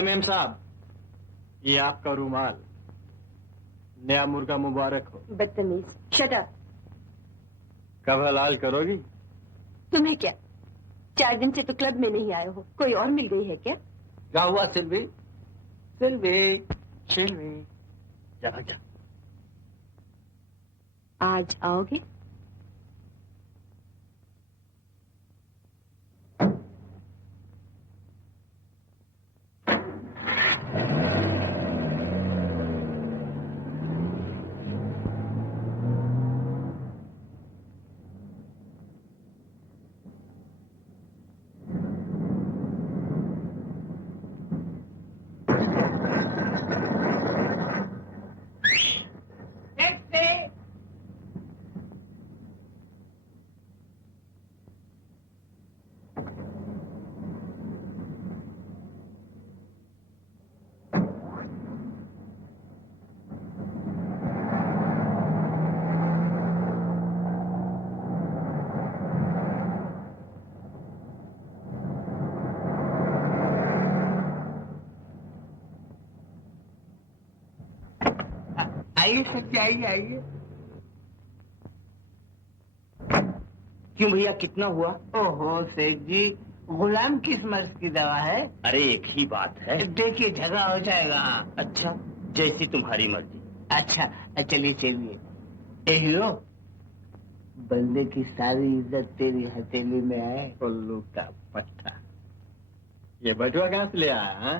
Ma'am साहब, ये आपका रुमाल। नया मुर्गा मुबारक हो। बदतमीज, शट अप। कब हलाल करोगी? तुम्हें क्या, 4 दिन से तो क्लब में नहीं आए हो, कोई और मिल गई है क्या? क्या हुआ सिल्वी? सिल्वी, शिल्वी, जा। आज आओगे? आइए सच्ची, आइए। क्यों भैया, कितना हुआ? ओहो सेठ जी, गुलाम किस मर्ज की दवा है? अरे एक ही बात है। देखिए झगड़ा हो जाएगा। अच्छा, जैसी तुम्हारी मर्जी। अच्छा चलिए। ए हीरो, बंदे की सारी इज्जत तेरी हथेली में है। उल्लू का पट्टा। ये बटुआ कहाँ से ले आया? हाँ?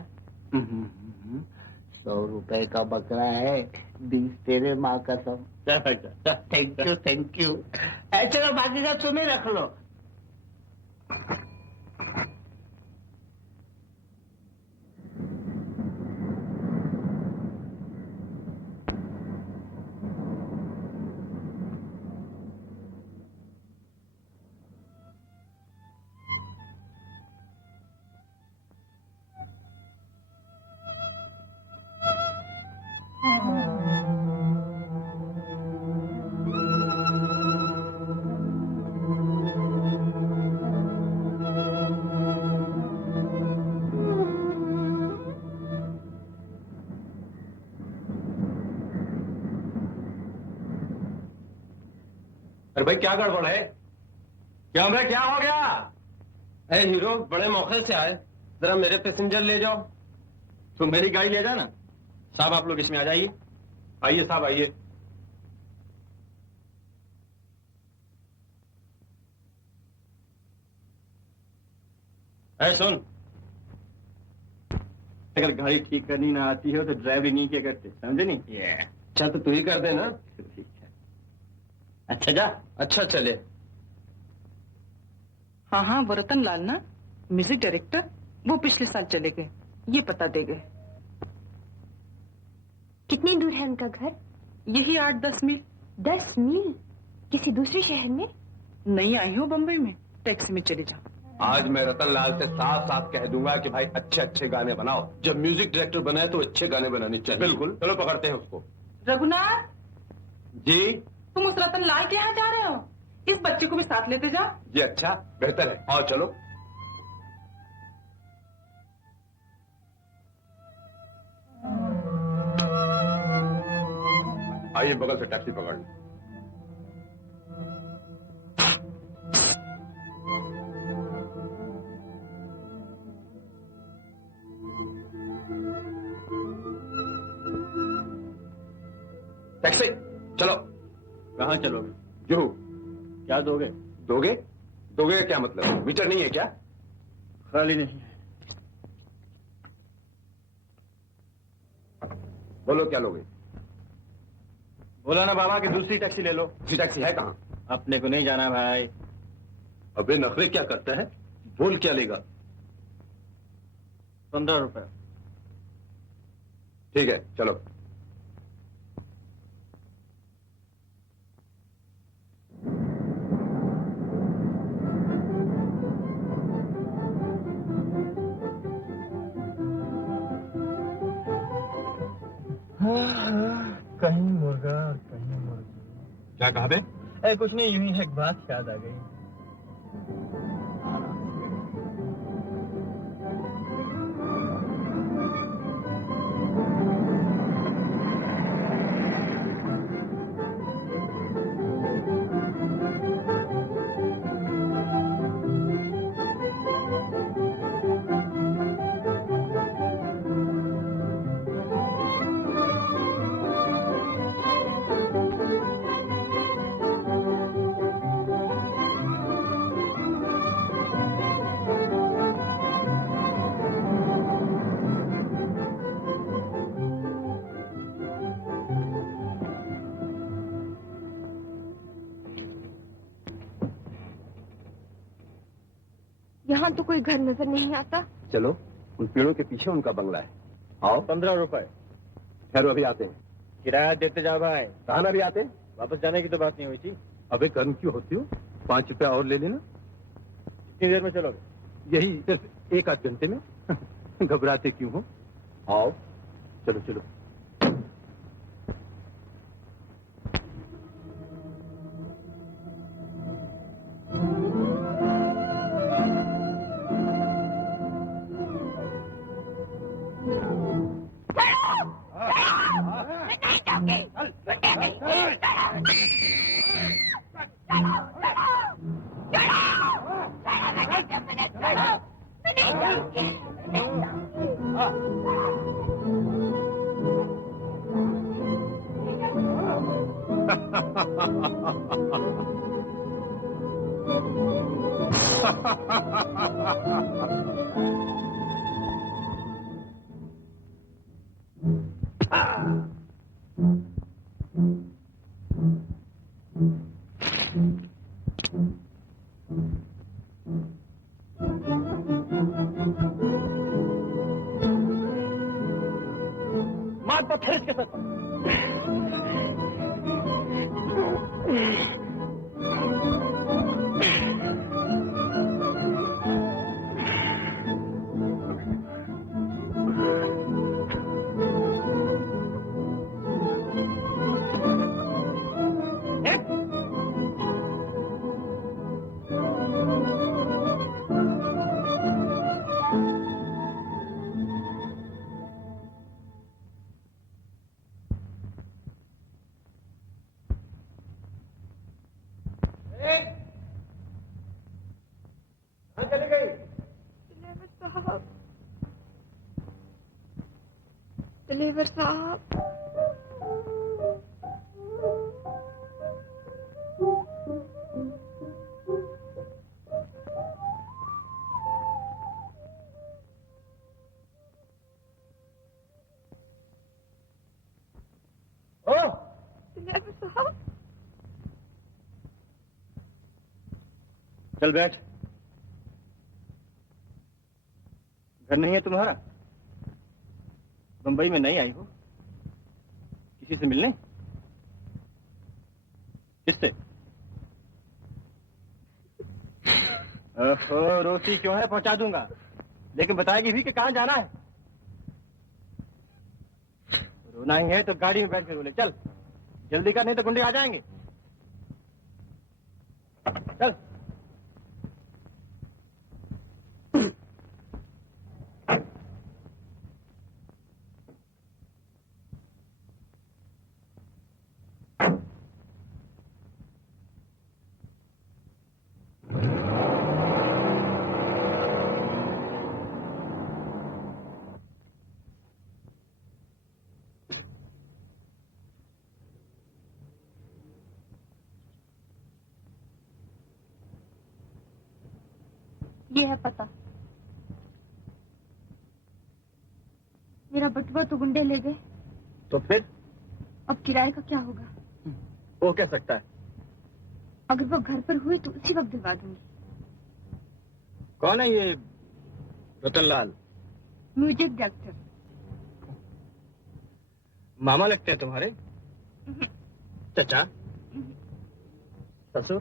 100 रुपए का बकरा है, 20 तेरे माँ कसम। Thank you. चलो बाकी का तुम्हें रख लो। अरे भाई क्या गड़बड़ है? क्या भाई, क्या हो गया? अरे हीरो, बड़े मौके से आए, जरा मेरे पैसेंजर ले जाओ। तुम मेरी गाड़ी ले जाना। साहब आप लोग इसमें आ जाइए। आइए साहब, आइए। ऐ सुन, अगर गाड़ी ठीक करनी ना आती हो तो ड्राइवरी नहीं किया करते, समझे नहीं? अच्छा तो तू ही कर देना। ठीक है। अच्छा जा। अच्छा चले। हाँ, वो रतन लाल ना, म्यूजिक डायरेक्टर, वो पिछले साल चले गए, ये पता दे गए। कितनी दूर है उनका घर? यही 8-10 मील। 10 मील? किसी दूसरे शहर में? नहीं आई हो बम्बई में, टैक्सी में चले जाओ। आज मैं रतन लाल से साफ साफ कह दूंगा कि भाई अच्छे अच्छे गाने बनाओ। जब म्यूजिक डायरेक्टर बनाए तो अच्छे गाने बनाने चाहिए। बिल्कुल। चलो पकड़ते हैं उसको। रघुनाथ जी। तुम उस रतन लाल के यहाँ जा रहे हो? इस बच्चे को भी साथ लेते जाओ। ये अच्छा बेहतर है, आओ चलो। आइए बगल से टैक्सी पकड़ लो। टैक्सी चलो। कहाँ चलोगे? जुहू। क्या दोगे? दोगे का क्या मतलब? मीटर नहीं है क्या? खाली नहीं है। बोलो क्या लोगे? बोला ना बाबा कि दूसरी टैक्सी ले लो। दूसरी टैक्सी है कहाँ? अपने को नहीं जाना भाई। अबे नखरे क्या करता है? बोल क्या लेगा? 15 रुपए। ठीक है चलो। कहीं मुर्गा और कहीं मुर्गी। क्या कहा बे? कुछ नहीं, यूं ही एक बात याद आ गई। यहाँ तो कोई घर नजर नहीं आता। चलो, उन पेड़ों के पीछे उनका बंगला है। आओ। 15 रुपए। ठहरो, अभी आते हैं। किराया देते जाओ भाई। कहा ना, अभी आते हैं। वापस जाने की तो बात नहीं हुई थी। अबे गर्म क्यों होती हो? 5 रुपया और ले लेना। कितनी देर में चलोगे? यही सिर्फ 1 आध घंटे में। घबराते क्यों हो? आओ, चलो चलो। मार पत्थर इसके सर पर। दिलेवर साहब, दिलेवर साहब। चल बैठ। घर नहीं है तुम्हारा? बंबई में नहीं आई हो? किसी से मिलने? किससे? ओहो, रोटी क्यों है? पहुंचा दूंगा, लेकिन बताएगी भी कि कहाँ जाना है। रोना ही है तो गाड़ी में बैठ के रो ले। चल जल्दी कर, नहीं तो गुंडे आ जाएंगे। चल। ये है पता। मेरा बटुआ तो गुंडे ले गए, तो फिर अब किराए का क्या होगा? वो कह सकता है। अगर वो घर पर हुए तो उसी वक्त दिलवा दूंगी। कौन है ये रतनलाल? Music director. मामा लगते हैं तुम्हारे? चचा? ससुर?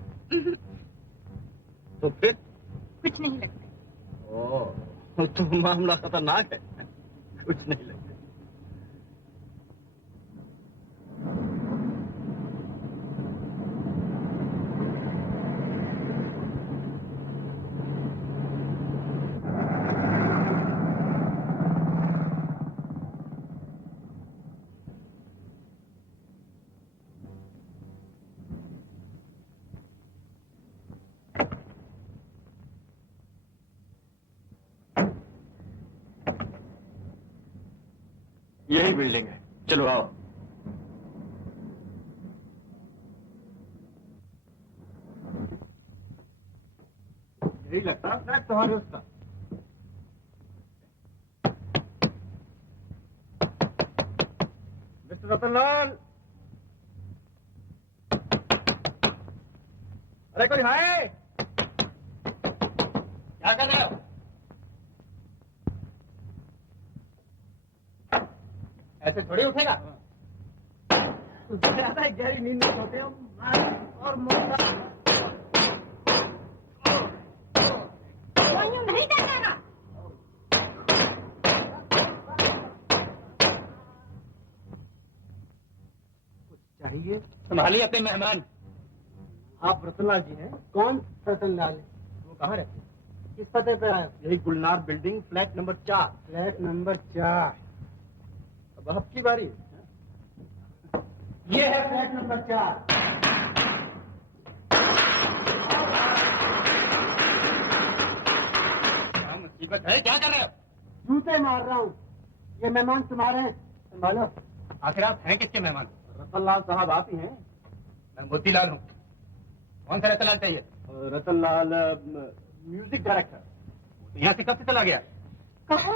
तो फिर? कुछ नहीं लगता। ओह, तो मामला खतरनाक है। कुछ नहीं लगता। यही बिल्डिंग है, चलो आओ। यही लगता है फ्लैट तुम्हारे उसका। मिस्टर रतनलाल, अरे कोई है? क्या कर रहे हो? ऐसे थोड़ी उठेगा। ज्यादा गहरी नींद में सोते हो और मोटा नहीं जाएगा। चाहिए। संभालिए अपने मेहमान। आप रतनलाल जी हैं? कौन रतनलाल है? वो कहाँ रहते हैं? किस पते पे आए? यही Gulnar building, flat number 4। Flat number 4। अब आपकी बारी है। ये है फ्लैट नंबर 4। क्या मुसीबत है? क्या कर रहे हो? जूते मार रहा हूँ। ये मेहमान तुम्हारे हैं, संभालो। आखिर आप हैं किसके मेहमान? रतनलाल साहब आप ही हैं? मैं मोतीलाल हूँ। कौन सा रतनलाल चाहिए? Ratanlal music director. यहाँ से कब से चला गया? कहाँ?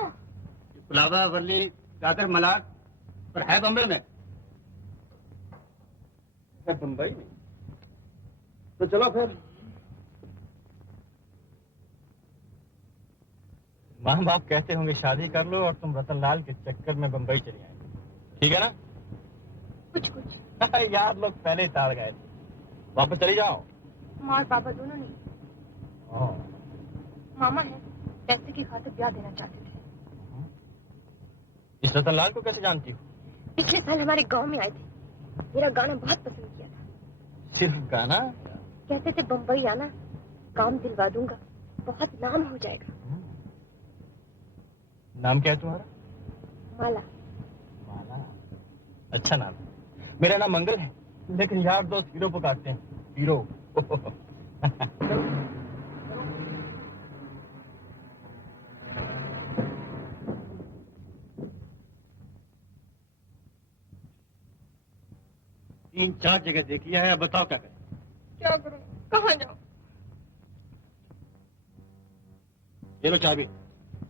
फुलावा वर्ली दादर मलाड पर है बम्बई में। बम्बई में? तो चलो फिर। माँ बाप कहते होंगे शादी कर लो और तुम रतनलाल के चक्कर में बम्बई चली आए, ठीक है ना? कुछ कुछ। यार लोग पहले ही ताड़ गए थे। वापस चली जाओ। माँ और पापा दोनों नहीं। मामा है, पैसे की खातिर ब्याह देना चाहते थे। इस रतनलाल को कैसे जानती हो? पिछले साल हमारे गांव में आए थे, मेरा गाना बहुत पसंद किया था। सिर्फ गाना? कहते थे बम्बई आना, काम दिलवा दूंगा, बहुत नाम हो जाएगा। नाम क्या है तुम्हारा? माला। माला? अच्छा नाम है। मेरा नाम मंगल है, लेकिन यार दोस्त हीरो पुकारते हैं। हीरो। तीन चार जगह देखी है, बताओ क्या करें? क्या करूं? कहाँ जाऊं? ये लो चाबी।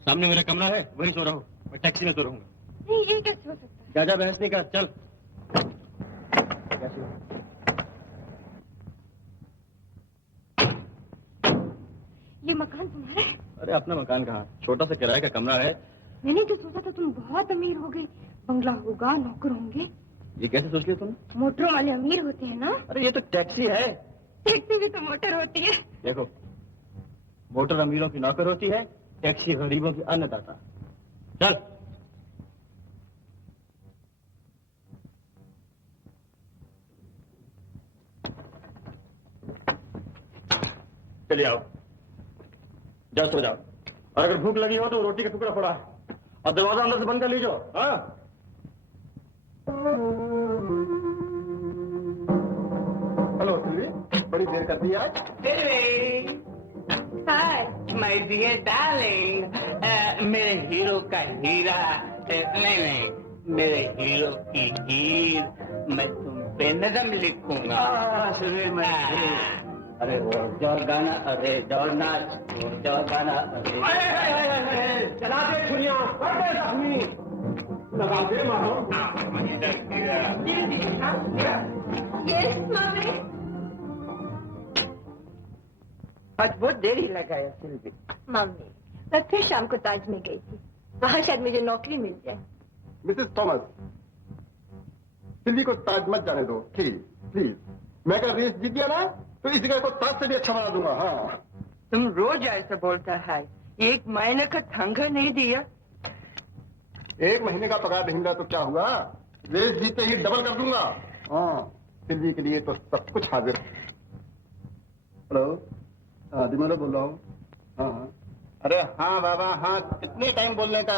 सामने मेरा कमरा है, वहीं सो रहा हूँ। मैं टैक्सी में सो रहूंगा। नहीं, ये कैसे हो सकता है? ज्यादा बहस नहीं कर, चल। ये मकान तुम्हारा है? अरे अपना मकान कहाँ, छोटा सा किराए का कमरा है। मैंने तो सोचा था तुम बहुत अमीर हो गए, बंगला होगा, नौकर होंगे। ये कैसे सोच लिया तुमने? मोटरों वाले अमीर होते हैं ना? अरे ये तो टैक्सी है। टैक्सी भी तो मोटर होती है। देखो, मोटर अमीरों की नौकर होती है, टैक्सी गरीबों की अन्नदाता। चल। चलिए आओ, जाओ सो जाओ। और अगर भूख लगी हो तो रोटी का टुकड़ा पड़ा है और दरवाजा अंदर से बंद कर लीजिए। हाँ? हेलो सिल्वी, बड़ी देर कर दी आज। हाय माय डियर डार्लिंग, मेरे हीरो का हीरा, नहीं, मेरे हीरो की हीर मैं तुम पे नज़म लिखूंगा। अरे जोर गाना, अरे जोर नाच, जोर गाना, अरे चला दे छुरियां, कर दे जख्मी, लगा दे मारो। Yes mummy. आज बहुत देर ही लगाया सिल्वी। मम्मी, मैं फिर शाम को ताज में गई थी, वहाँ शायद मुझे नौकरी मिल जाए। मिसेस थॉमस, सिल्वी को ताज मत जाने दो, प्लीज। मैं अगर रेस जीत गया ना तो इस जगह को ताज से भी अच्छा बना दूंगा। हाँ, तुम रोज ऐसा बोलता है, एक महीने का तनख्वाह नहीं दिया। 1 महीने का पगार नहीं मिला तो क्या हुआ, रेस जीते ही डबल कर दूंगा। हाँ, सिल्वी के लिए तो सब कुछ हाजिर। हेलो, दिमालो बोल रहा हूँ। हाँ, अरे हाँ बाबा, हाँ, कितने टाइम बोलने का?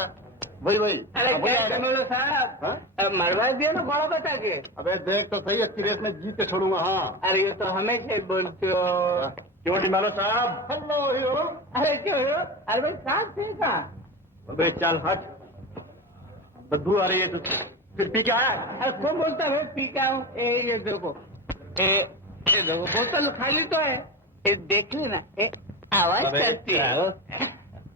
वही अरे क्या दिमालो साहब, मरवा दिया ना बड़ा बता के। अबे देख तो सही, अच्छी रेस में जीत के छोड़ूंगा। हाँ, अरे ये तो हमेशा बोलते हो। क्यों डिमालो साहब? Hello hero. अरे क्यों हीरो? अरे भाई साथ थे कहाँ? अबे चल हट, बदबू आ रही है तुझसे। फिर पी के आया? अरे कौन बोलता है पी के आऊं? ये देखो, ये देखो बोतल खाली तो है, ये देख लेना, आवाज करती है।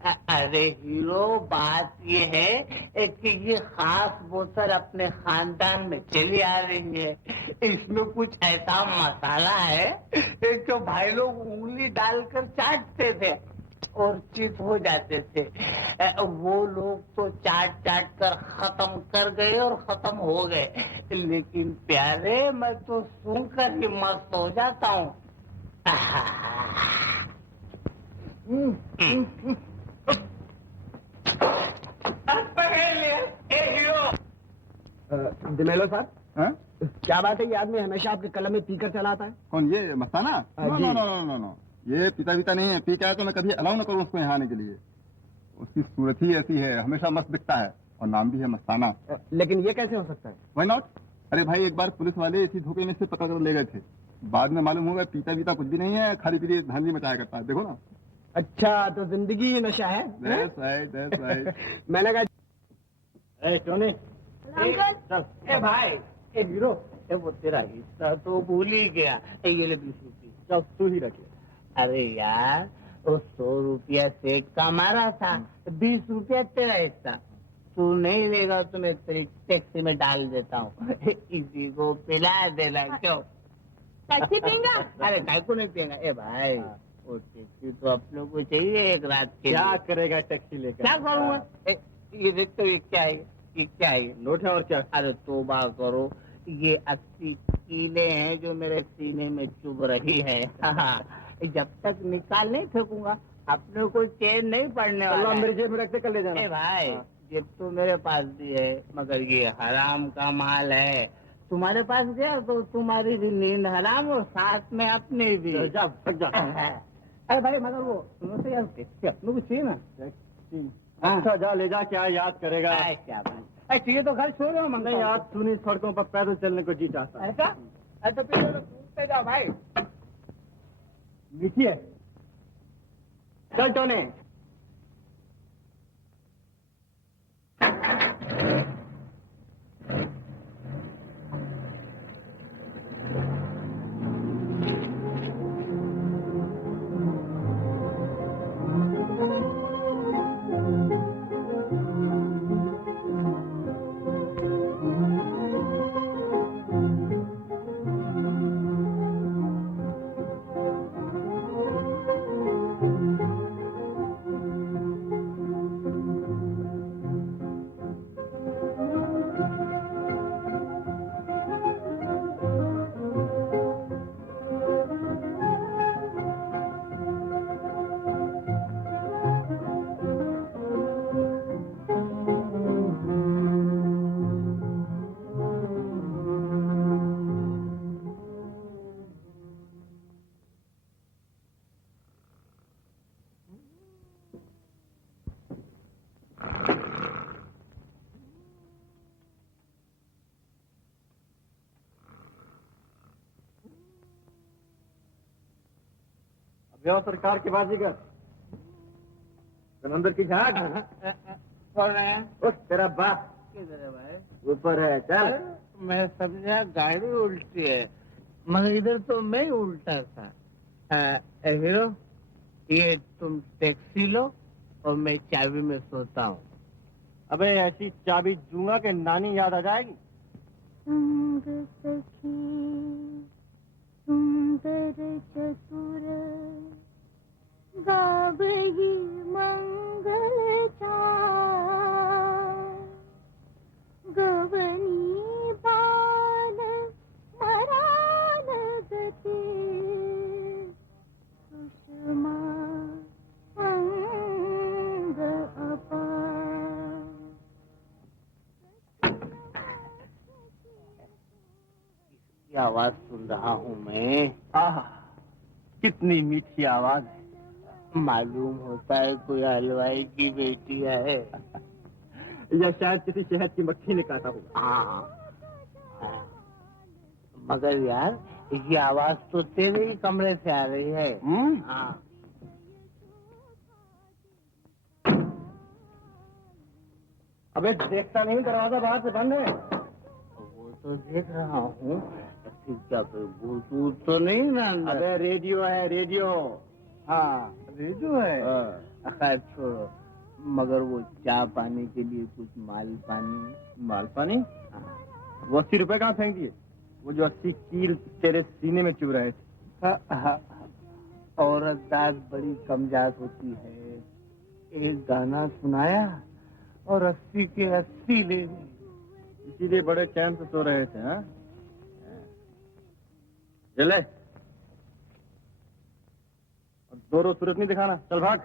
अरे हीरो, बात ये है कि ये खास बोतल अपने खानदान में चली आ रही है। इसमें कुछ ऐसा मसाला है जो भाई लोग उंगली डालकर चाटते थे। और चित हो जाते थे। वो लोग तो चाट चाट कर खत्म कर गए और खत्म हो गए, लेकिन प्यारे मैं तो सुनकर ही मस्त हो जाता हूँ। पकड़ लिया ए हीरो। दिमेलो साहब, क्या बात है, ये आदमी हमेशा आपके कलम में पीकर चलाता है? कौन, ये मस्ताना? नो जी। नो नो नो नो, ये पीता नहीं है। पी के आया तो मैं कभी अलाउ न करूँ उसको यहाँ आने के लिए। उसकी सूरत ही ऐसी है, हमेशा मस्त दिखता है, और नाम भी है मस्ताना। लेकिन ये कैसे हो सकता है? Why not? अरे भाई, एक बार पुलिस वाले इसी धोखे में से पकड़ कर ले गए थे। बाद में मालूम होगा पीता कुछ भी नहीं है, खाली पीली धांधली मचाया करता है। देखो ना। अच्छा, तो जिंदगी ही नशा है? That's right, that's right. मैंने कहा टोनी, अंकल, ए भाई, ए हीरो, ए वो तेरा हिस्सा तो भूल ही गया। ए ये ले 20 रुपये, चल तू ही रख ले। अरे यार, वो 100 रुपया सेठ का मारा था, 20 रुपया तेरा हिस्सा। तू नहीं लेगा तो मैं तेरी टैक्सी में डाल देता हूँ। इसी को पिला देना। क्यों? टैक्सी पिएगा? अरे काय को नहीं पिएगा? ए भाई, वो टैक्सी तो अपने को चाहिए एक रात के क्या लिए। करेगा टैक्सी लेकर? क्या करूँगा? ये देख तो, ये क्या है? ये क्या है? नोट है और क्या? अरे तौबा करो, ये 80 कीले हैं जो मेरे सीने में चुभ रही है। जब तक निकाल नहीं फेंकूंगा अपने को चैन नहीं पड़ने वाला है। मेरी जेब में रखते कर ले जाना। ए भाई, जेब तो मेरे पास भी है, मगर ये हराम का माल है। तुम्हारे पास गया तो तुम्हारी भी नींद हराम और साथ में अपनी भी। जा, भाग जा। अरे भाई, मगर वो सुनो तो यार, टैक्सी अपने को चाहिए ना। अच्छा जा, ले जा, क्या याद करेगा? क्या बात? चाहिए तो घर छोड़ रहे हो? नहीं, आज सुनी सड़कों पर पैदल चलने को जी चाहता है। ऐसा? अरे तो फिर कूदते जाओ भाई। मीठी है। चल टोने। व्यो सरकार के बाजीगर, अंदर की झाग। कौन है? उठ, तेरा बाप किधर है भाई? ऊपर है। चल। मैं समझा गाड़ी उल्टी है, मगर इधर तो मैं उल्टा था। हीरो, ये तुम टैक्सी लो और मैं चाबी में सोता हूँ। अबे ऐसी चाबी दूंगा कि नानी याद आ जाएगी। संग सखी सुंदर चतुर गावही मंगल चार गवनी बाल मराल गति सुषमा अंग अपार। की आवाज सुन रहा हूँ मैं। आह, कितनी मीठी आवाज है। मालूम होता है कोई हलवाई की बेटी है। या शायद किसी शहद की मक्खी ने काटा होगा। हाँ, मगर यार ये आवाज तो तेरे ही कमरे से आ रही है। हाँ। अबे देखता नहीं, दरवाजा बाहर से बंद है। वो तो देख रहा हूँ, फिर क्या कोई भूत वूत तो नहीं ना अंदर? अबे रेडियो है, रेडियो। हाँ, रेडियो है। खैर छोड़ो, मगर वो चाय पानी के लिए कुछ माल पानी। माल पानी? हाँ। वो 80 रुपए कहाँ फेंक दिए? वो जो 80 कील तेरे सीने में चुभ रहे थे। औरत दाद बड़ी कमजात होती है। एक गाना सुनाया और 80 के 80 ले गए। इसीलिए बड़े चैन से सो रहे थे। हाँ, चले और 2 रोज सूरत नहीं दिखाना। चल भाग।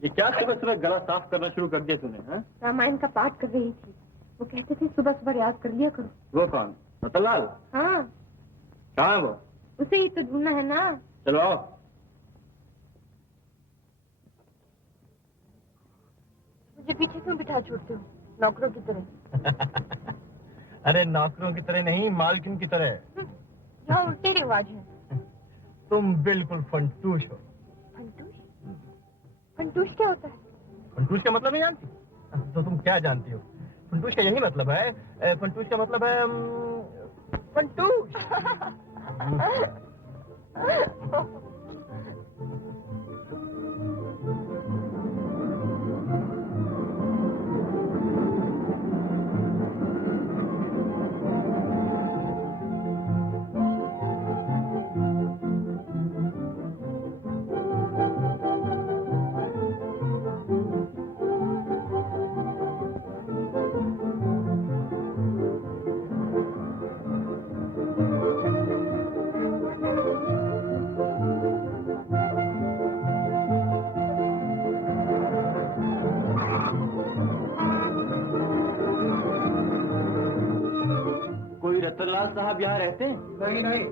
ये क्या सुबह सुबह गला साफ करना शुरू कर दिया तूने? हाँ? रामायण का पाठ कर रही थी। वो कहते थे सुबह सुबह याद कर लिया करो। वो कौन? रतनलाल? हाँ, कहाँ है वो? उसे ही तो ढूंढना है ना। चलो आओ। मुझे पीछे क्यों बिठा छोड़ते हो, नौकरों की तरह? अरे नौकरों की तरह नहीं, मालकिन की तरह। यहाँ उल्टे रिवाज है। तुम बिल्कुल फंटूश हो। फंटूश? फंटूश क्या होता है? फंटूश का मतलब नहीं जानती? तो तुम क्या जानती हो? फंटूश का यही मतलब है। फंटूश का मतलब है फंटूश। रतनलाल साहब यहाँ रहते हैं? नहीं नहीं,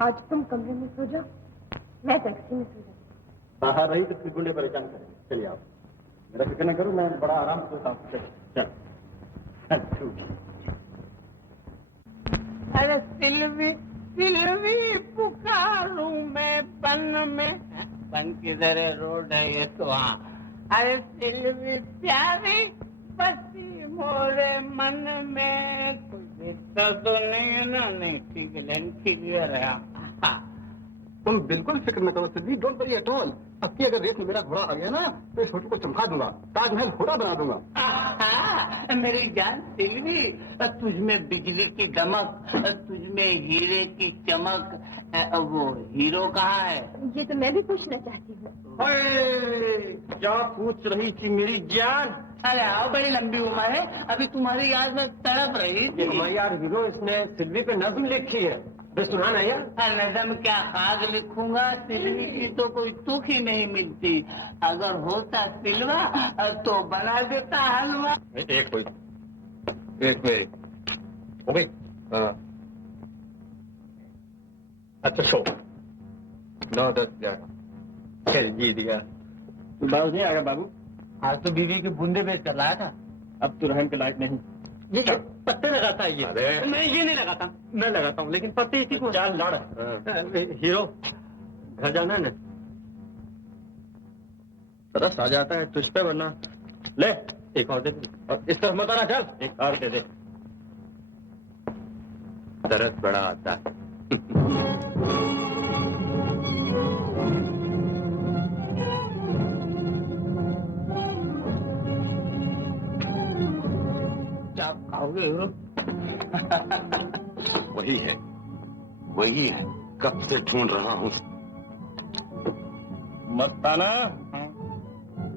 आज तुम कमरे में सो जाओ, मैं टैक्सी में सो जाऊँ। बाहर रही तो फिर गुंडे परेशान करेंगे। चलिए आप, मेरा फिक्र न करो, मैं बड़ा आराम से सोता हूँ। चल। अरे सिल्वी सिल्वी पुकारूं मैं बन में। बन किधर है? रोड है ये तो। हाँ, अरे सिल्वी प्यारी बसी मोरे मन में। कोई दिक्कत तो नहीं है ना? नहीं, ठीक है, लेकिन क्लियर है। तुम बिल्कुल फिक्र न करो सिद्धि, डोंट वरी एट ऑल। अब की अगर रेस में मेरा घोड़ा आ गया ना तो इस होटल को चमका दूंगा, ताजमहल घोड़ा बना दूंगा। मेरी जान सिल्वी, तुझ में बिजली की दमक, तुझ में हीरे की चमक। वो हीरो कहाँ है? ये तो मैं भी पूछना चाहती हूँ। क्या पूछ रही थी मेरी जान? अरे आओ, बड़ी लंबी उम्र है, अभी तुम्हारी याद में तड़प रही थी। हमारे यार हीरो, इसने सिल्वी पे नज्म लिखी है, सुना ना यार? नजम क्या खाक लिखूंगा, सिल्वी की तो कोई तुक ही नहीं मिलती। अगर होता सिल्वा तो बना देता हलवा। एक मेरी हो गई। अच्छा शो 9, 10, 11 खेल जी दिया। तू बाबू नहीं आ गया? बाबू आज तो बीवी के बूंदे बेच कर लाया था। अब तू रहम के लायक नहीं। ये पत्ते लगाता है ये। अरे मैं ये नहीं लगाता, मैं लगाता हूँ, लेकिन पत्ते इसी को चाल लड़। हीरो घर जाना है ना, तरस आ जाता है तुझ पे, वरना ले एक और दे दे। और इस तरफ मत आना, चल एक और दे दे। तरस बड़ा आता है। क्या खाओगे हीरो? वही है, कब से ढूंढ रहा हूँ। मस्ताना,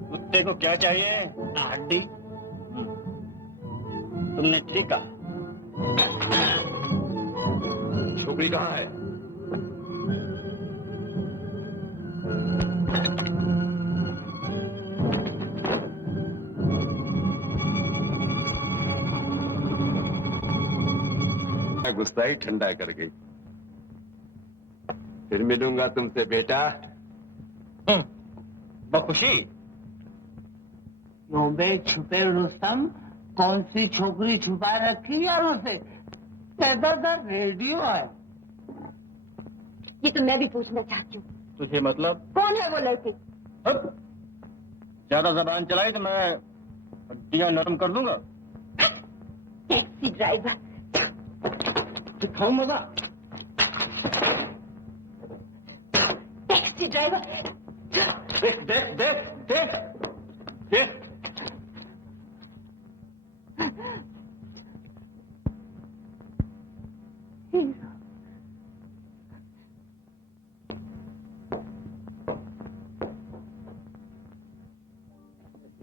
तू कुत्ते को क्या चाहिए? हड्डी। तुमने ठीक कहा। छोकरी कहाँ है? गुस्सा ही ठंडा कर गई। फिर मिलूंगा तुमसे बेटा। बखुशी। क्यों बे छुपे रुस्तम, कौन सी छोकरी छुपा रखी यार उसे? इधर रेडियो है। ये तो मैं भी पूछना चाहती हूँ। तुझे मतलब? कौन है वो लड़की? अब ज्यादा जबान चलाई तो मैं हड्डियां नरम कर दूंगा। Taxi driver. दिखाऊं मजा? Taxi driver. देख देख देख देख देख।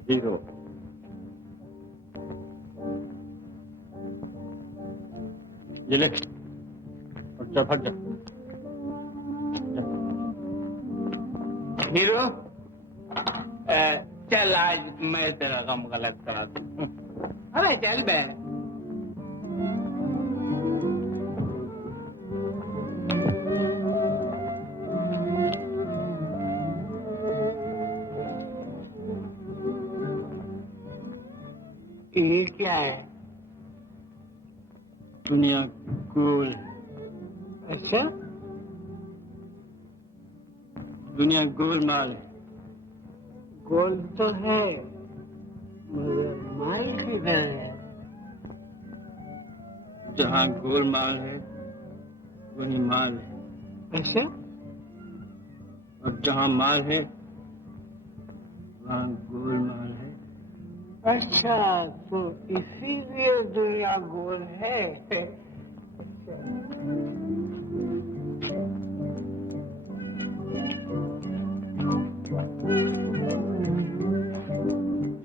हीरो। ये ले और चल भाग जा। हीरो, चल आज मैं तेरा काम गलत करा दूं। अरे चल बे। ये क्या है? दुनिया गोल। अच्छा, दुनिया गोलमाल है। गोल तो है मगर माल किधर है? जहाँ गोलमाल है वही माल है, अच्छा, और जहाँ माल है वहाँ गोलमाल है। अच्छा, तो इसीलिए दुनिया गोल है।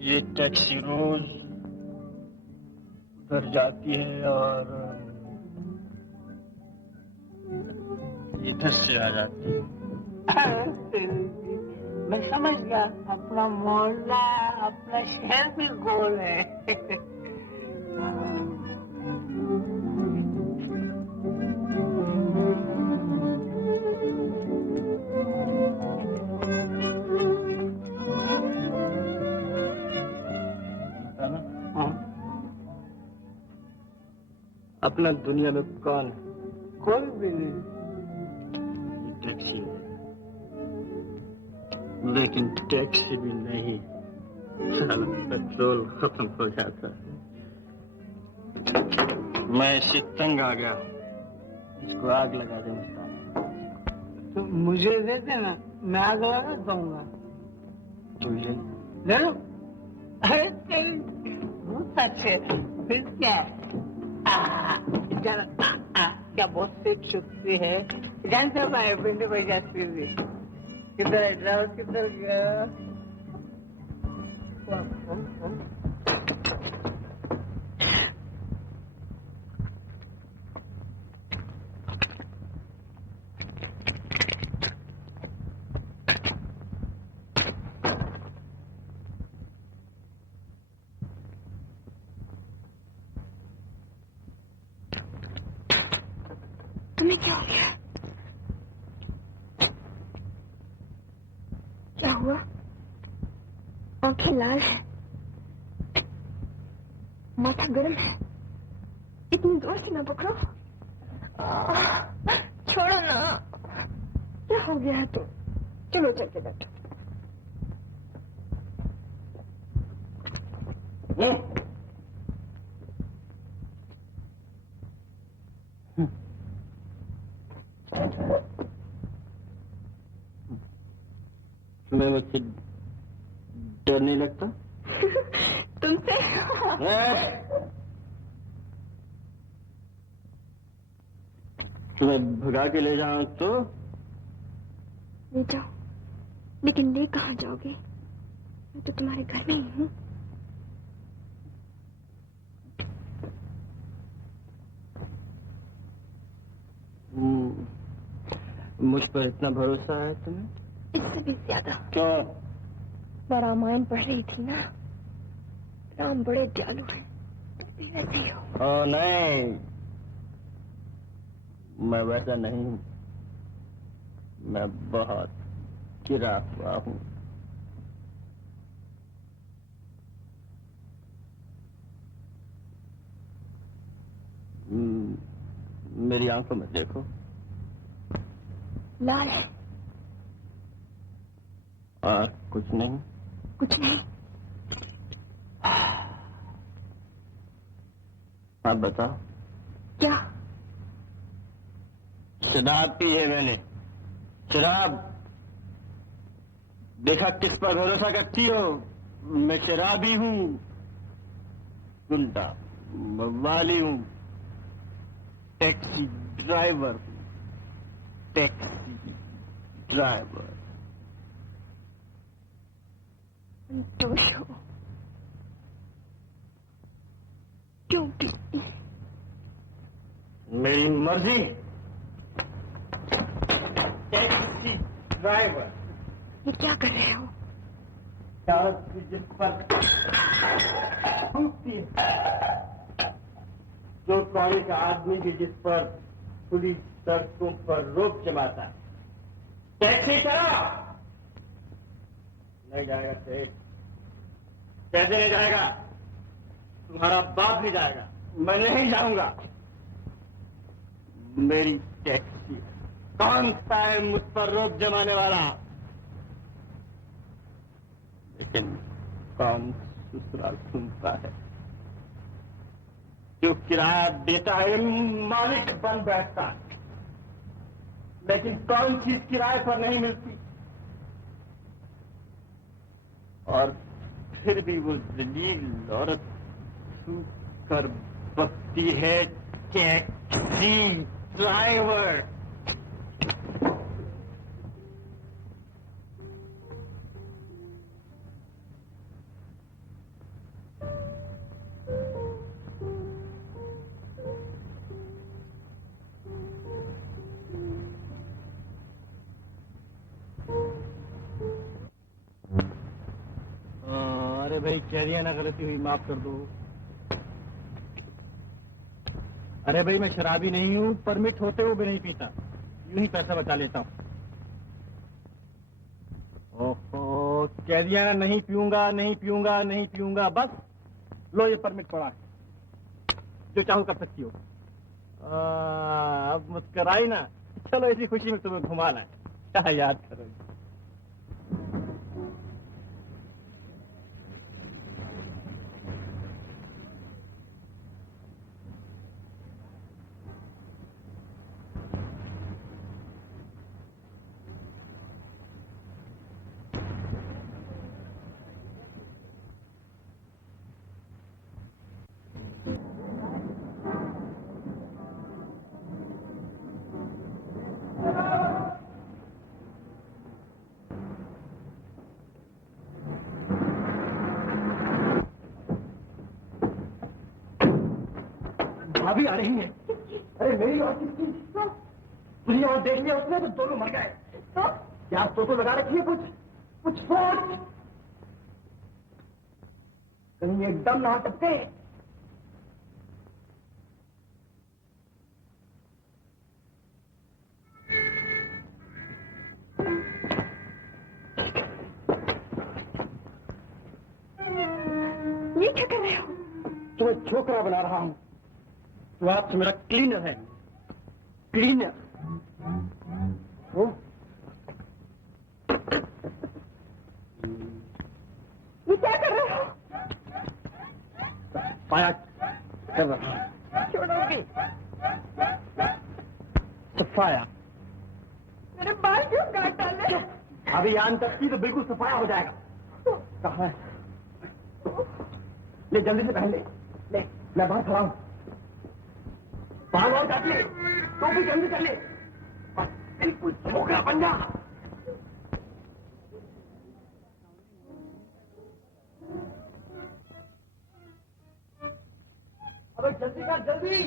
ये टैक्सी रोज उधर जाती है और इधर से आ जाती है। मैं समझ गया, अपना मोहल्ला अपना शहर भी गोल है। अपना दुनिया में कौन है? कोई भी नहीं। टैक्सी है, लेकिन टैक्सी भी नहीं, साला पेट्रोल खत्म हो जाता है। मैं इससे तंग आ गया, इसको आग लगा दे मुस्तान। तो मुझे दे देना, मैं आग लगा दूंगा। तू ले ले लो। अरे तेरी बहुत अच्छे। फिर क्या है? क्या बहुत से चुपती है। जानते हो भाई बिंदु भाई जाती थी। किधर है ड्राइवर, किधर गया? तुम्हें क्या हो गया? क्या हुआ? आंखें लाल है, माथा गर्म है, इतनी जोर से ना पकड़ो। छोड़ो ना। क्या हो गया है? तो चलो चल के बैठो। तुम्हें मुझसे डर नहीं लगता? तुमसे? तुम्हें भगा के ले जाऊं तो? ले जाओ, लेकिन ले कहाँ जाओगे? मैं तो तुम्हारे घर में ही हूँ। मुझ पर इतना भरोसा है तुम्हें? इससे भी ज्यादा। क्यों? मैं रामायण पढ़ रही थी ना, राम बड़े दयालु हैं, तुम भी वैसे ही हो। नहीं, मैं वैसा नहीं हूँ। मैं बहुत गिरा हुआ हूँ। मेरी आंखों में देखो, लाल है। और कुछ नहीं? कुछ नहीं। आप बताओ। क्या? शराब पी है मैंने, शराब। देखा किस पर भरोसा करती हो? मैं शराबी हूँ, गुंडा, मवाली हूँ, टैक्सी ड्राइवर हूँ, टैक्सी ड्राइवर। संतोष हो। क्यों पीती? मेरी मर्जी। Taxi driver. ये क्या कर रहे हो? चालक की जिस पर छूटती है, जो कौड़ी का आदमी भी जिस पर पुलिस सड़कों पर रोक जमाता है। टैक्सी चला। नहीं जाएगा सेठ। कैसे नहीं जाएगा? तुम्हारा बाप नहीं जाएगा, मैं नहीं जाऊंगा। मेरी टैक्सी। कौन सा है मुझ पर रोक जमाने वाला? लेकिन कौन ससुराल सुनता है? जो किराया देता है मालिक बन बैठता है, लेकिन कौन चीज किराए पर नहीं मिलती। और फिर भी वो जलील औरत छूट कर बकती है, टैक्सी ड्राइवर। अरे भाई, कह दिया ना, गलती हुई, माफ कर दो। अरे भाई, मैं शराबी नहीं हूँ, परमिट होते हुए भी नहीं पीता, यूं ही पैसा बचा लेता हूँ। ओहो, कह दिया ना, नहीं पीऊंगा, नहीं पीऊंगा, नहीं पीऊंगा। बस लो, ये परमिट पड़ा है, जो चाहूँ कर सकती हो। अब मुस्कराई ना, चलो इसी खुशी में तुम्हें घुमा लाए। क्या याद करोगे? भाभी आ रही है। अरे मेरी और किसकी? तुझे और देख लिया उसने तो दोनों मर गए। तो क्या तो लगा रखी है? कुछ सोच, कहीं एकदम ना टपके। ये क्या कर रहे हो? तुम्हें छोकरा बना रहा हूं। तो आपसे मेरा क्लीनर है, क्लीनर। ये क्या कर रहे हो? पाया कर रहा हूं। छोड़ोगे? सफाया। मेरे बाल क्यों काट डाले? अभी आन तक की तो बिल्कुल सफाया हो जाएगा। कहाँ है? ले जल्दी से पहन ले। ले, मैं बाहर खड़ा हूं। बाल और काट ले, तो भी जल्दी कर ले। बिल्कुल छोकरा बन जा। अबे जल्दी कर जल्दी।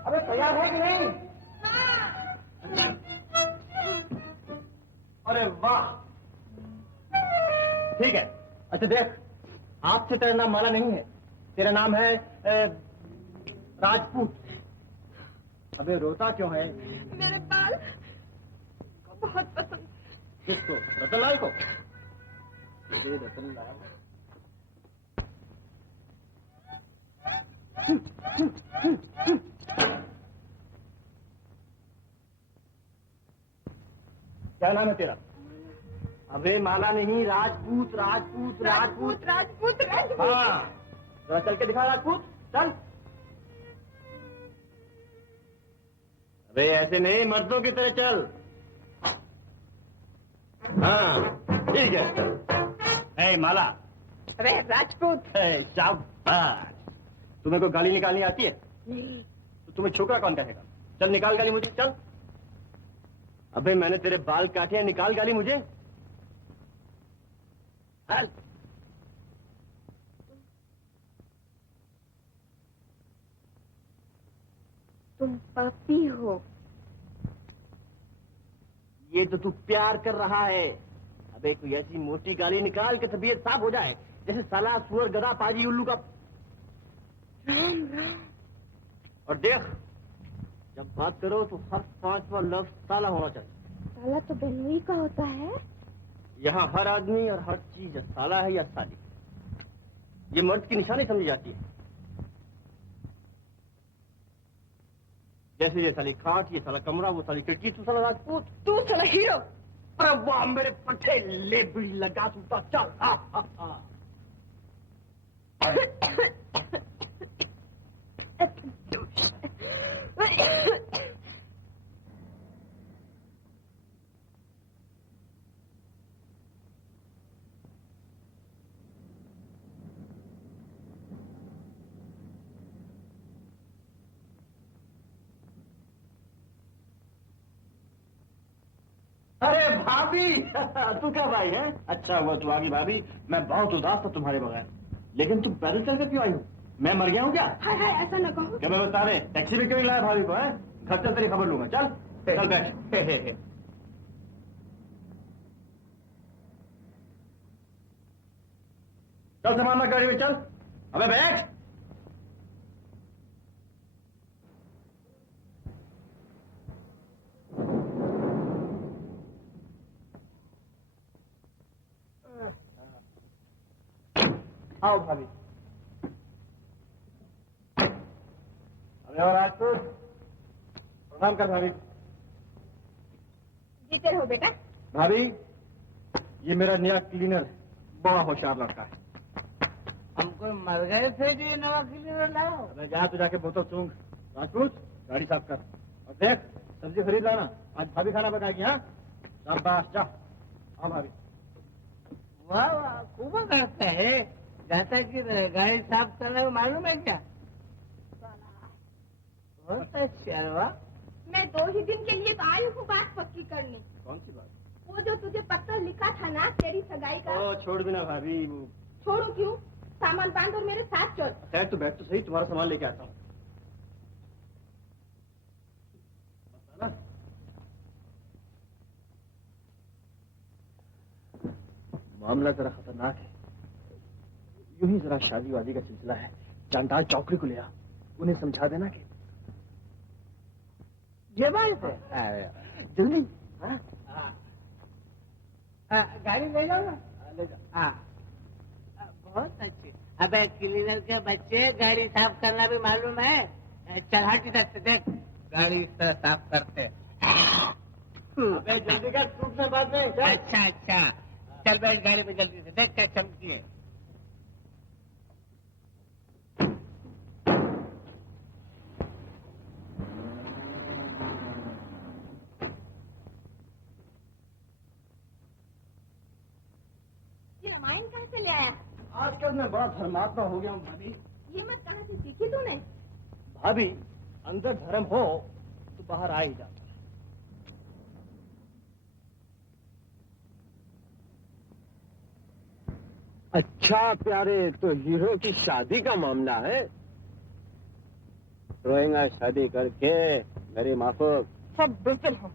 अबे तैयार है कि नहीं? अरे वाह, ठीक है। अच्छा देख, आज से तेरा नाम माला नहीं है, तेरा नाम है राजपूत। अबे रोता क्यों है? मेरे बाल को बहुत पसंद है। किसको? रतनलाल को? मुझे रतनलाल। क्या नाम है तेरा? अबे माला नहीं, राजपूत राजपूत राजपूत। राजपूत राजपूत। हाँ, जरा चल के दिखा राजपूत, चल। अबे ऐसे नहीं, मर्दों की तरह चल। हाँ ठीक है। ए माला। अरे राजपूत। शाबाश। तुम्हें कोई गाली निकालनी आती है? नहीं। तो तुम्हें छोकरा कौन कहेगा? चल निकाल गाली मुझे, चल। अबे मैंने तेरे बाल काटे हैं, निकाल गाली मुझे। चल। तुम पापी हो। ये तो तू प्यार कर रहा है। अबे कोई ऐसी मोटी गाली निकाल के तबीयत साफ हो जाए, जैसे साला सुअर गधा पाजी उल्लू का। राम राम। और देख, जब बात करो तो हर 5वां लफ्ज साला होना चाहिए। साला तो बहनोई का होता है। यहाँ हर आदमी और हर चीज या साला है या साली। ये मर्द की निशानी समझी जाती है। जैसे ये साली खाट, ये साला कमरा, वो साली खिड़की, तू साला राजपूत। तू साला हीरो। अरे वाह मेरे पट्टे, ले बिड़ी लगा सूता, चल। अरे भाभी, तू क्या भाई है? अच्छा हुआ तू आ गई भाभी, मैं बहुत उदास था तुम्हारे बगैर। लेकिन तुम पैदल चलकर क्यों आई हो? मैं मर गया हूँ क्या? हाय हाय, ऐसा न कहो। क्या मैं बता रहे, टैक्सी में क्यों नहीं लाया भाभी को? है घर चल, तेरी खबर लूंगा। चल चल बैठ। चल सामान रख गाड़ी में, चल। अबे बैठ। आओ भाभी। अरे और राजपूत, प्रणाम कर भाभी। जीते रहो बेटा। भाभी, ये मेरा नया क्लीनर है, बड़ा होशियार लड़का है। हमको मर गए थे जो ये नवा क्लीनर लाओ। अबे जा तू जाके बोतल सूंघ। राजपूत, गाड़ी साफ कर। और देख, सब्जी खरीद लाना, आज भाभी खाना पकाएगी। हाँ शाबाश, जा। हाँ भाभी। वाह वाह, खूब करता है। जैसा कि गाड़ी साफ करने को मालूम है क्या? बहुत अच्छा। वाह, मैं 2 ही दिन के लिए तो आई हूँ बात पक्की करने। कौन सी बात? वो जो तुझे पत्र लिखा था ना तेरी सगाई का। ओ छोड़ देना भाभी, वो छोड़ू क्यों? सामान बांध और मेरे साथ चल। खैर तू बैठ तो सही, तुम्हारा सामान लेके आता हूँ। मामला जरा खतरनाक है। यूं ही जरा शादी वादी का सिलसिला है। चांडाल चौकड़ी को ले आ, उन्हें समझा देना कि ये बात है। जल्दी। गाड़ी ले जाओ ना। ले जाओ। बहुत अच्छी। अबे क्लीनर के बच्चे, गाड़ी साफ करना भी मालूम है। चल हट इधर से, देख गाड़ी इस तरह साफ करते। अबे जल्दी कर, टूटने बाद में। अच्छा अच्छा, चल बैठ गाड़ी में जल्दी से, देख क्या चमकी है। रामायण कहाँ से ले आया? आजकल मैं बड़ा धर्मात्मा हो गया हूँ भाभी। ये मत कहाँ से सीखी तूने? भाभी, अंदर धर्म हो तो बाहर आ ही जाता है। अच्छा प्यारे, तो हीरो की शादी का मामला है। रोएगा शादी करके मेरी माफक। सब बिल्कुल हो।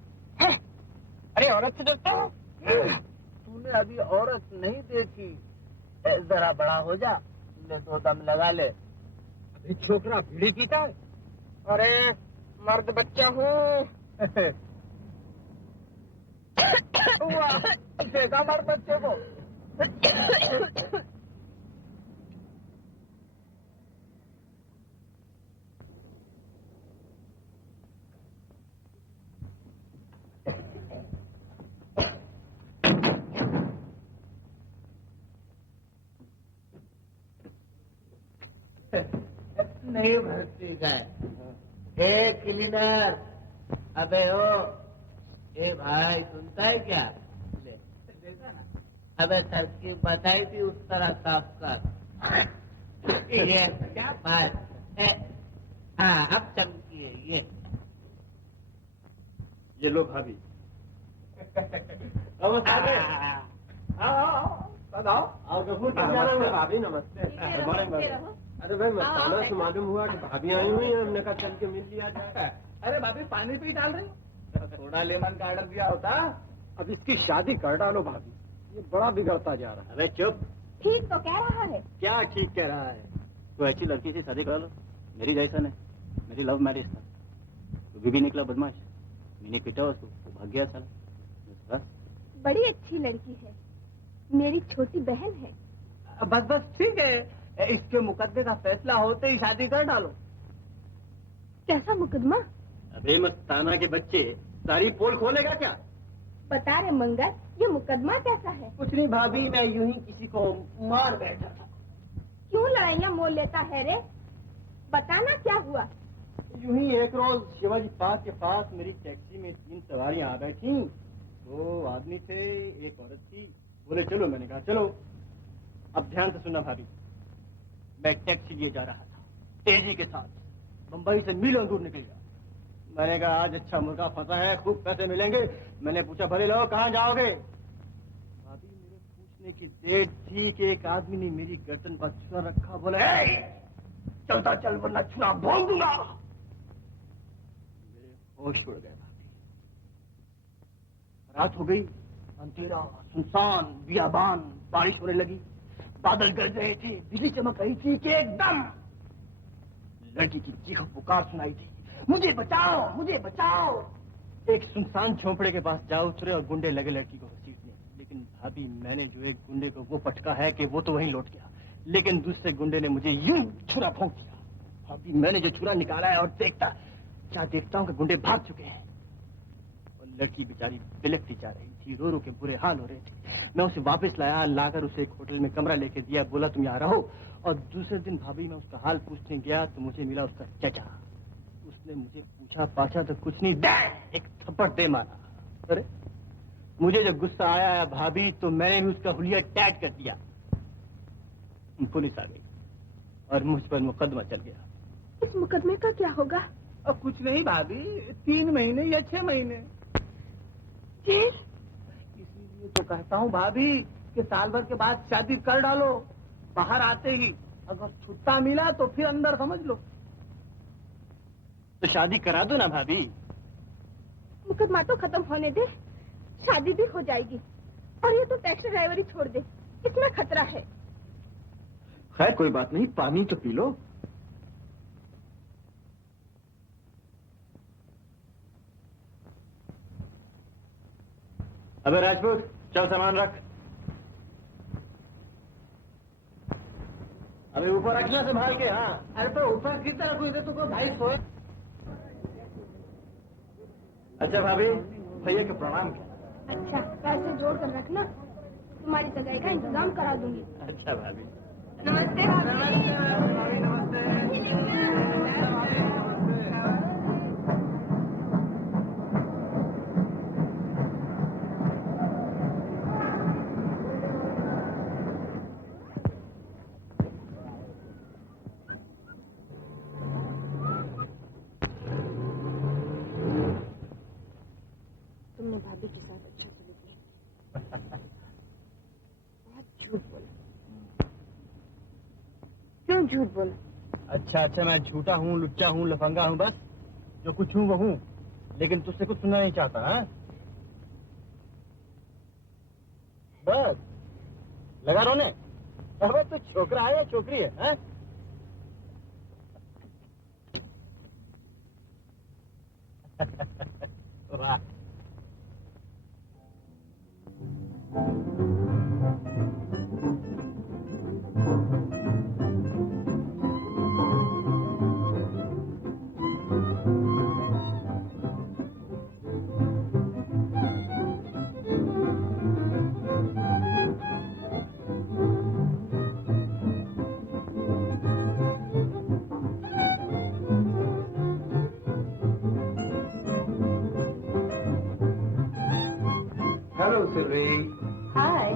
अरे औरत से डरता हो? तूने अभी औरत नहीं देखी। जरा बड़ा हो जा, ले दो दम लगा ले। अभी छोकरा बीड़ी पीता है। अरे मर्द बच्चा हूँ। देखा मर्द बच्चे को। नहीं भर्ती का है। क्लीनर, अबे ओ, ए भाई सुनता है क्या? ले देखा ना, अबे सर की बताई थी उस तरह साफ कर। ये क्या बात है? हाँ अब चमकी है ये। लो भाभी। भाभी नमस्ते। अरे भाई मस्ताना से मालूम हुआ कि भाभी आई हुई है, हमने कहा चल के मिल लिया जाए। अरे भाभी पानी पी डाल रही? थोड़ा लेमन का ऑर्डर दिया होता। अब इसकी शादी कर डालो भाभी, ये बड़ा बिगड़ता जा रहा है। अरे चुप। ठीक तो कह रहा है। क्या ठीक कह रहा है? तो ऐसी लड़की से शादी करा लो, मेरी जैसा नहीं। मेरी लव मैरिज था, तो भी निकला बदमाश। मैंने पीटा उसको, वो भाग गया साला। बड़ी अच्छी लड़की है, मेरी छोटी बहन है। बस बस ठीक है, इसके मुकदमे का फैसला होते ही शादी कर डालो। कैसा मुकदमा? अबे मस्ताना के बच्चे, सारी पोल खोलेगा क्या? बता रे मंगल, ये मुकदमा कैसा है? कुछ नहीं भाभी, मैं यूं ही किसी को मार बैठा था। क्यों लड़ाइयाँ मोल लेता है रे? बताना क्या हुआ? यूं ही एक रोज शिवाजी पार्क के पास मेरी टैक्सी में 3 सवारियां आ बैठी। 2 आदमी थे, एक औरत थी। बोले चलो, मैंने कहा चलो। अब ध्यान से सुनना भाभी, मैं टैक्सी लिए जा रहा था तेजी के साथ, बंबई से मीलों दूर निकल गया। मैंने कहा आज अच्छा मुर्गा फंसा है, खूब पैसे मिलेंगे। मैंने पूछा भले लोग कहाँ जाओगे? भाभी मेरे पूछने की देर थी कि एक आदमी ने मेरी गर्दन पर छुरा रखा। बोला चलता चल वरना छुरा भोंक दूंगा। मेरे होश उड़ गए भाभी। रात हो गई, अंधेरा, सुनसान, बियाबान, बारिश होने लगी, बादल गरज रहे थे, बिजली चमक रही थी कि एकदम लड़की की चीख पुकार सुनाई थी, मुझे बचाओ, मुझे बचाओ। एक सुनसान झोंपड़े के पास जा उतरे और गुंडे लगे लड़की को घसीटने। लेकिन भाभी मैंने जो एक गुंडे को वो पटका है कि वो तो वहीं लौट गया, लेकिन दूसरे गुंडे ने मुझे यूं छुरा भोंक दिया। भाभी मैंने जो छुरा निकाला है और देखता हूँ कि गुंडे भाग चुके हैं और लड़की बेचारी बिलखती जा रही थी, रो रो के बुरे हाल हो रहे थे। मैं उसे वापस लाकर उसे एक होटल में कमरा लेके दिया, बोला तुम यहाँ रहो। और दूसरे दिन भाभी मैं उसका हाल पूछने गया तो मुझे मिला उसका चाचा। उसने मुझे पूछा पाछा तो कुछ नहीं, एक थप्पड़ दे मारा। अरे मुझे जब गुस्सा आया भाभी तो मैंने भी उसका हुलिया टाइट कर दिया। पुलिस आ गई और मुझ पर मुकदमा चल गया। इस मुकदमे का क्या होगा? अब कुछ नहीं भाभी, 3 महीने या 6 महीने जेल। इसीलिए तो कहता हूँ भाभी कि साल भर के बाद शादी कर डालो। बाहर आते ही अगर छुट्टा मिला तो फिर अंदर समझ लो। तो शादी करा दो ना भाभी। मुकदमा तो खत्म होने दे, शादी भी हो जाएगी। और ये तो टैक्सी ड्राइवर ही छोड़ दे, इसमें खतरा है। खैर कोई बात नहीं, पानी तो पी लो। अबे राजपूत, चल सामान रख। अबे ऊपर रखना संभाल के। हाँ अरे तो ऊपर किस तरह कोई तुमको भाई सोए। अच्छा भाभी, भैया के प्रणाम किया। अच्छा, पैसे जोड़ कर रखना, तुम्हारी जगह का इंतजाम करा दूंगी। अच्छा भाभी। नमस्ते भाभी। झूठ बोला। अच्छा, मैं झूठा हूँ, लुच्चा हूँ, लफंगा हूँ, बस जो कुछ हूँ वो हूँ, लेकिन तुझसे कुछ सुनना नहीं चाहता। हाँ, बस लगा रोने। अब तो छोकरा है या छोकरी है? हाँ? वाह, हेलो सिल्वी। हाय।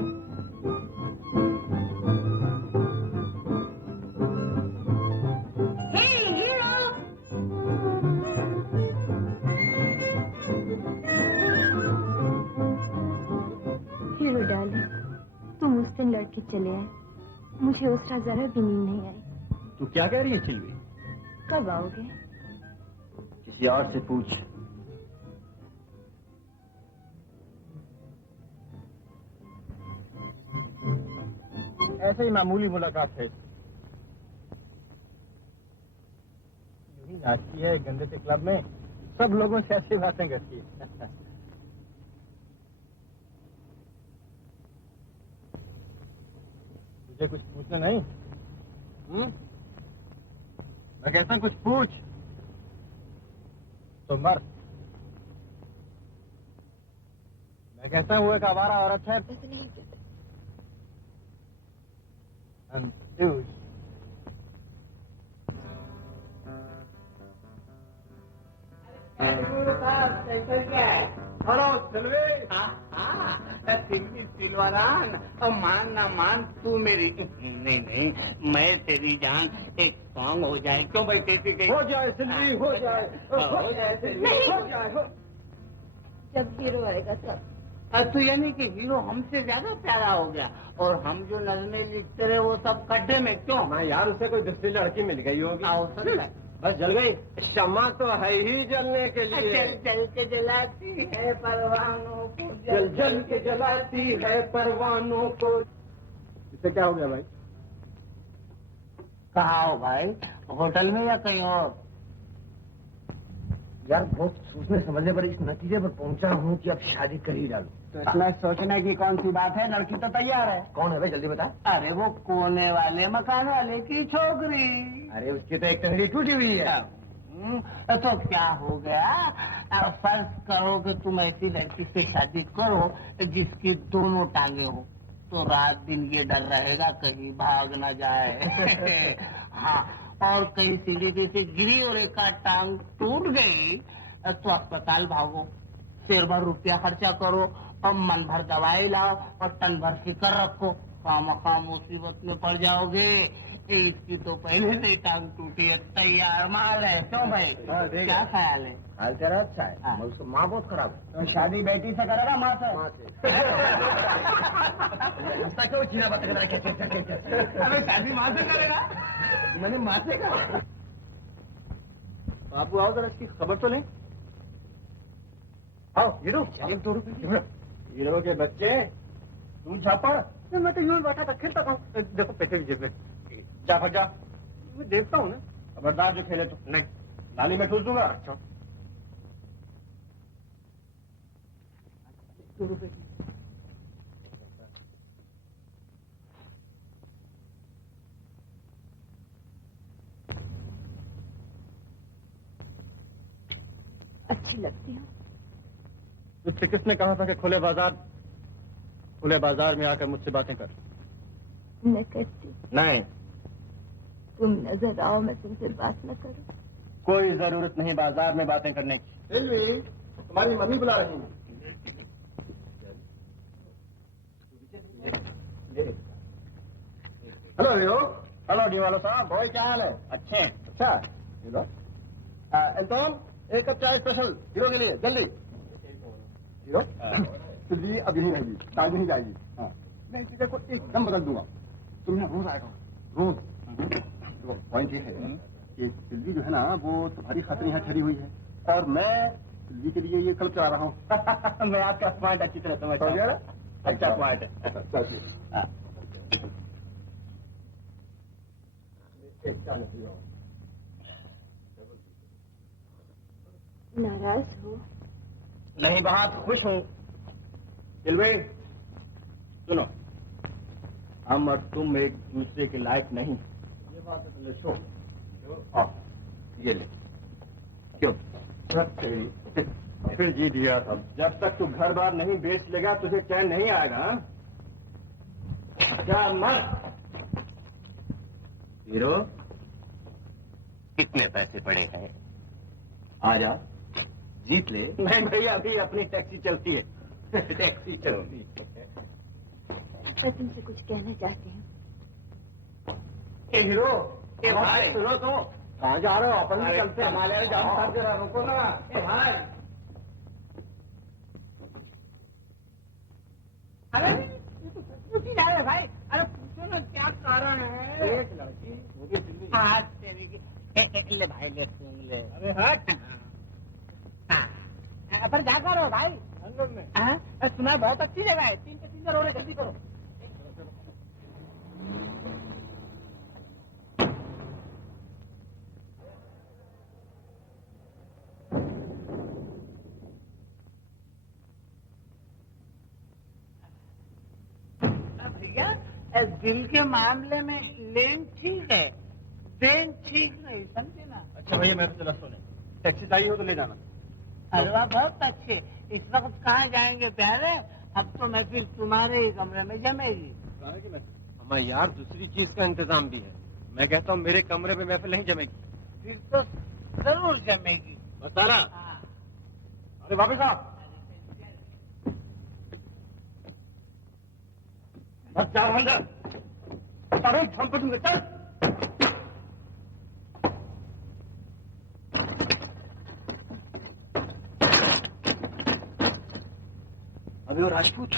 हे हीरो। हीरो डार्लिंग, तुम उस दिन लड़के चले आए, मुझे उस रात जरा भी नींद नहीं आई। तू क्या कह रही है चिल्वी? कब आओगे? किसी और से पूछ। ऐसे ही मामूली मुलाकात है। यूं ही नाचती है गंदे से क्लब में, सब लोगों से ऐसी बातें करती है। तुझे कुछ पूछना नहीं? मैं कहता हूँ कुछ पूछ तो मर। मैं कहता हूँ वो एक आवारा औरत है। Dude. हेलो सिल्वी। सिल्वी सिल्वरान, मान ना मान तू मेरी। नहीं, मैं तेरी जान। एक सॉन्ग हो जाए क्यों भाई? कैसी कहीं हो जाए सिल्वी, हो जाए, हो जाए सिल्वी, नहीं। हो जाए। जब हीरो आएगा तब। तो यानी कि हीरो हमसे ज्यादा प्यारा हो गया, और हम जो नज़में लिखते रहे वो सब गड्ढे में क्यों? मैं यार उसे कोई दूसरी लड़की मिल गई होगी। हो सकता है। बस जल गई। क्षमा तो है ही जलने के लिए। जल जल के जलाती है परवानों को, जल जल के जलाती है परवानों को। इसे क्या हो गया भाई? कहाँ हो भाई? होटल में या कहीं और? यार बहुत सोचने समझने पर इस नतीजे पर पहुंचा हूँ कि अब शादी कर ही डालूं। तो इसमें सोचने की कौन सी बात है? लड़की तो तैयार है। कौन है भाई, जल्दी बता। अरे वो कोने वाले मकान वाले की छोकरी। अरे उसकी तो एक टंगड़ी टूटी हुई है। तो क्या हो गया? फर्ज करो कि तुम ऐसी लड़की से शादी करो जिसकी दोनों टांगे हो, तो रात दिन ये डर रहेगा कहीं भाग ना जाए। हाँ, और कहीं सीढ़ी से गिरी और एक आध टांग टूट गई तो अस्पताल भागो, शेर भर रुपया खर्चा करो और मन भर दवाई लाओ और टन भर फिकर रखो, खामखा मुसीबत में पड़ जाओगे। इसकी तो पहले से टांग टूटी है, तैयार माल है। क्यों भाई, क्या ख्याल है? हाल तेरा अच्छा है, हाँ। मगर उसका माँ बहुत खराब है। तो शादी बेटी से करेगा माँ से? माँ से। ऐसा क्यों चीना बात कर रहा है? कैसे? अरे शादी माँ से करेगा? मैंने माँ से कहा। बाबू आओ जरा इसकी खबर तो ले। आओ हीरो, 1-2 रुपए। हीरो के बच्चे, तू झापड़। मैं तो यूं बैठा था, खेलता था। देखो पैसे भी जेब में। जा फट जा। मैं देखता हूँ ना, खबरदार जो खेले तो। नहीं, नाली में ठूस दूंगा। अच्छा 2 रुपए। अच्छी लगती हूँ। तुझसे किसने कहा था कि खुले बाजार में आकर मुझसे बातें कर? न करती। नहीं, तुम नजर आओ, मैं तुमसे बात न करूं। कोई जरूरत नहीं बाजार में बातें करने की। सिल्वी, तुम्हारी मम्मी बुला रही है। Hello hero. हेलो डी वालो साहब। बॉय क्या हाल है? अच्छे हैं। अच्छा हीरो। एंटोन, एक कप चाय स्पेशल हीरो के लिए, जल्दी। हीरो, सिल्वी अब यहीं रहेगी, टाइम नहीं जाएगी। हाँ, मैं इस जगह को एकदम बदल दूंगा। तुम यहाँ रोज आएगा, रोज। देखो पॉइंट ये है कि सिल्वी जो है ना वो तुम्हारी खातिर यहाँ ठहरी हुई है और मैं सिल्वी के लिए ये क्लब चला रहा हूँ। मैं आपका पॉइंट अच्छी तरह समझता हूँ। अच्छा पॉइंट है। नाराज हो? नहीं, बहुत खुश हूँ। सिल्वी, सुनो, हम और तुम एक दूसरे के लायक नहीं। ये बात तो ले छोड़। ये ले। क्यों? फिर जी दिया था। जब तक तू घर बार नहीं बेच लेगा तुझे चैन नहीं आएगा। क्या मर? हीरो, कितने पैसे पड़े हैं? आजा, जीत ले। नहीं भैया, अभी अपनी टैक्सी चलती है। टैक्सी चलती है। मैं तुमसे कुछ कहना चाहती हूँ। ए हीरो, ए भाई सुनो तो। कहाँ जा रहे हो? अपन भी चलते हैं। हमारे जान साथ जरा रुको ना। ए भाई, अरे ये तो सचमुच ही जा रहे भाई। अरे पूछो ना क्या कारण है। एक लड़की, वो भी दिल्ली। हाँ तेरी की। ले भाई ले सुन ले। अरे हट। पर क्या करो भाई? अंदर में। हाँ सुना है बहुत अच्छी जगह है। 3 पैसेंजर हो रहे, जल्दी करो। भैया दिल के मामले में लेन ठीक है, ट्रेन ठीक नहीं, समझे ना। अच्छा भैया, मैं तो चला सोने। टैक्सी चाहिए हो तो ले जाना। अरे वाह, बहुत अच्छे। इस वक्त कहाँ जाएंगे प्यारे? अब तो महफिल तुम्हारे ही कमरे में जमेगी। हमारे यार दूसरी चीज का इंतजाम भी है। मैं कहता हूँ मेरे कमरे में महफिल नहीं जमेगी। फिर तो जरूर जमेगी। बता रहा। हाँ। अरे वापिस आ। बस जा अंदर। अरे हम पर दूंगा, चल। अभी वो राजपूत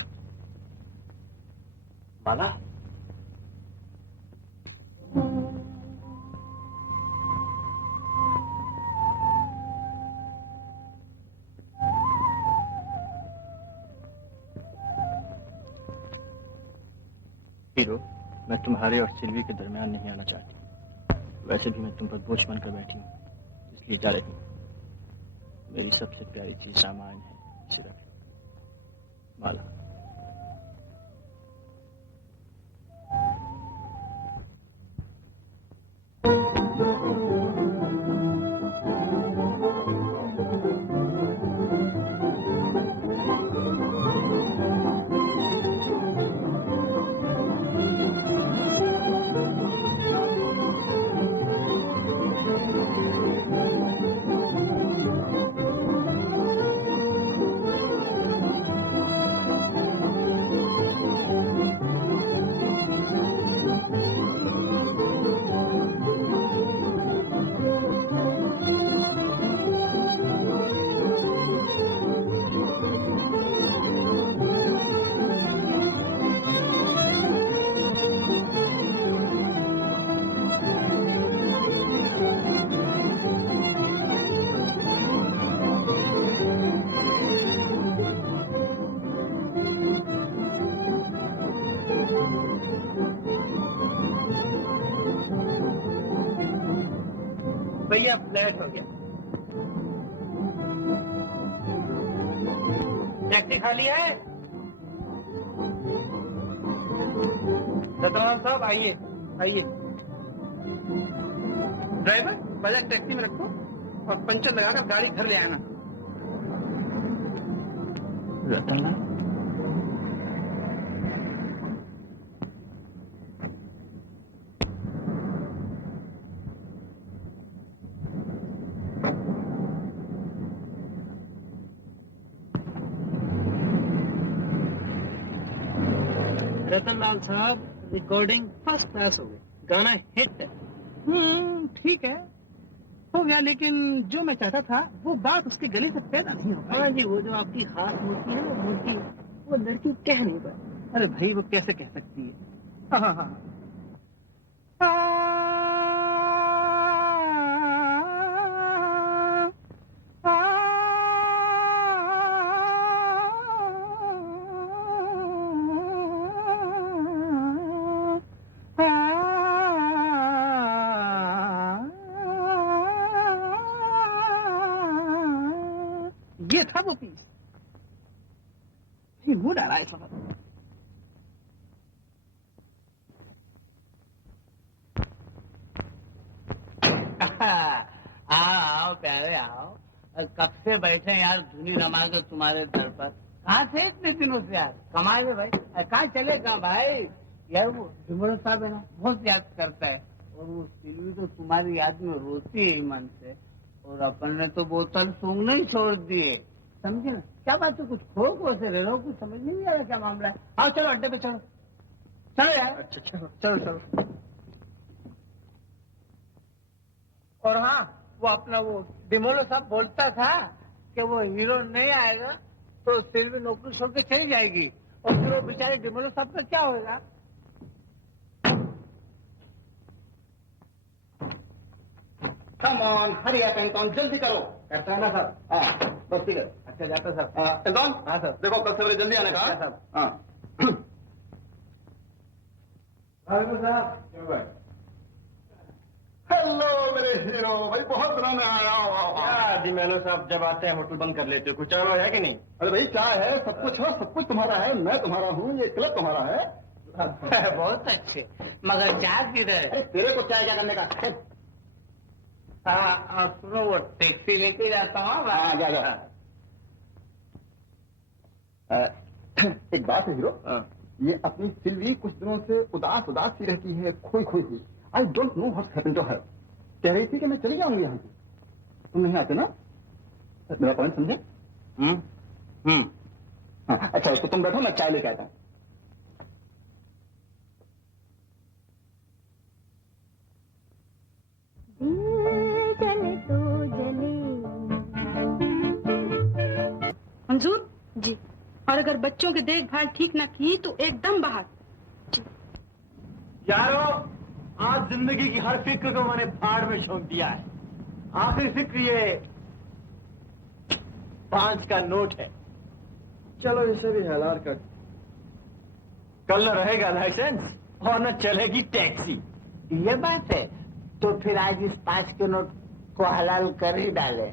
माला। हीरो, मैं तुम्हारे और सिल्वी के दरमियान नहीं आना चाहती। वैसे भी मैं तुम पर बोझ बनकर बैठी हूँ, इसलिए जा रही हूँ। मेरी सबसे प्यारी चीज सामान है, इसे रख लो। माला। भैया फ्लैट हो गया। टैक्सी खाली है? रतनलाल साहब आइए आइए। ड्राइवर बजाज टैक्सी में रखो और पंचर लगाकर गाड़ी घर ले आना। रतनलाल, रतनलाल साहब, रिकॉर्डिंग फर्स्ट क्लास हो गई, गाना हिट है। ठीक है, हो गया, लेकिन जो मैं चाहता था वो बात उसके गले से पैदा नहीं हो पाई। हाँ जी, वो जो आपकी खास मूर्ति है, वो मूर्ति वो लड़की कह नहीं पाई। अरे भाई, वो कैसे कह सकती है? हाँ हाँ हाँ। ये था वो पीस। ये मूड आ रहा है इस वक्त। आओ प्यारे आओ। कब से बैठे यार धुनी रमा के तुम्हारे दर पर। कहाँ थे इतने दिनों से यार? कमाल है भाई। कहाँ चले कहाँ भाई? यार वो विमल साहब है ना, बहुत याद करता है। और वो सिल्वी तो तुम्हारी याद में रोती है मन से। और अपन ने तो बोतल सूंघना ही छोड़ दिए, समझे ना? क्या बात है, कुछ खो से रह रहे हो, कुछ समझ नहीं आ रहा क्या मामला है। आओ चलो अड्डे पे चलो, चलो यार। अच्छा चलो चलो चलो। और हाँ, वो अपना वो डिमोलो साहब बोलता था कि वो हीरो नहीं आएगा तो सिल्वी नौकरी छोड़ के चली जाएगी। और फिर वो बेचारे डिमोलो साहब का क्या होगा? Come on, hurry up Anton, जल्दी करो। करता है ना सर? हाँ बस ठीक है। अच्छा जाता सर। एंटोन, हाँ सर। देखो कल सवेरे जल्दी आने का। अच्छा, साहब। हाँ हेलो मेरे हीरो भाई, बहुत दिनों में आया हो। जी मेलो साहब जब आते हैं होटल बंद कर लेते हो, कुछ और है कि नहीं? अरे भाई क्या है, सब कुछ है, सब कुछ तुम्हारा है, मैं तुम्हारा हूँ, ये क्लब तुम्हारा है। बहुत अच्छे, मगर चाय किधर है? अरे तेरे को चाय क्या करने का? सुनो वो टैक्सी लेके जाता हूँ। हाँ जा जा। एक बात है हीरो, ये अपनी सिल्वी कुछ दिनों से उदास उदास सी रहती है, खोई खोई हुई। I don't know what's happened to her. कह रही थी कि मैं चली जाऊंगी यहाँ से, तुम नहीं आते ना? मेरा पॉइंट समझे? हाँ अच्छा, तो तुम बैठो, मैं चाय लेके आता हूँ। जले तो जले। मंजूर जी। और अगर बच्चों की देखभाल ठीक ना की तो एकदम बाहर। यारो, आज जिंदगी की हर फिक्र को मैंने फाड़ में झोंक दिया है। आखिरी फिक्र ये 5 का नोट है। चलो इसे भी हलाल कर। कल न रहेगा लाइसेंस और न चलेगी टैक्सी। ये बात है, तो फिर आज इस 5 के नोट को हलाल कर ही डाले।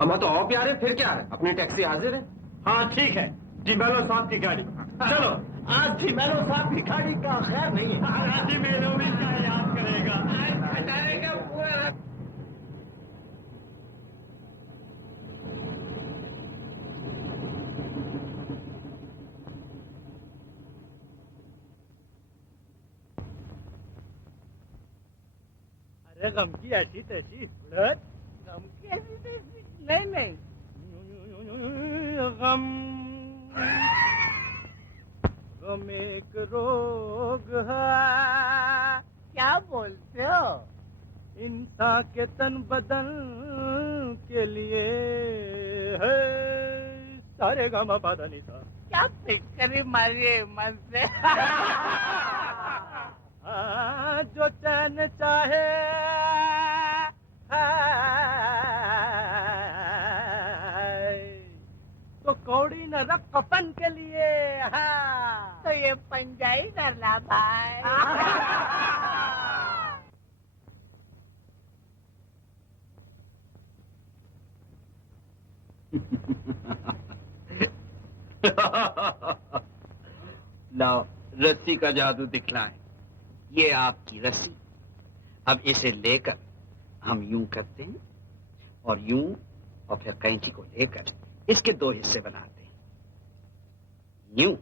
अम्मा तो और प्यारे, फिर क्या है, अपनी टैक्सी हाजिर है। हाँ ठीक है, डिमेलो साहब की गाड़ी। चलो, आज डिमेलो साहब की गाड़ी का खैर नहीं है। आज डिमेलो भी क्या याद करेगा। हटाएगा पूरा। अरे गम की ऐसी तैसी उड़द, गम की ऐसी तैसी? नहीं गम गम एक रोग है। क्या बोलते हो? इंसान के तन बदन के लिए है सारे गम बदनी था। क्या फिक्री मारी है मन से? जो चैन चाहे तो कौड़ी न रख कफन के लिए। हाँ तो ये पंजाई करना भाई। लाओ रस्सी का जादू दिखलाएं। ये आपकी रस्सी, अब इसे लेकर हम यूं करते हैं और यूं, और फिर कैंची को लेकर इसके 2 हिस्से बनाते हैं, यूं,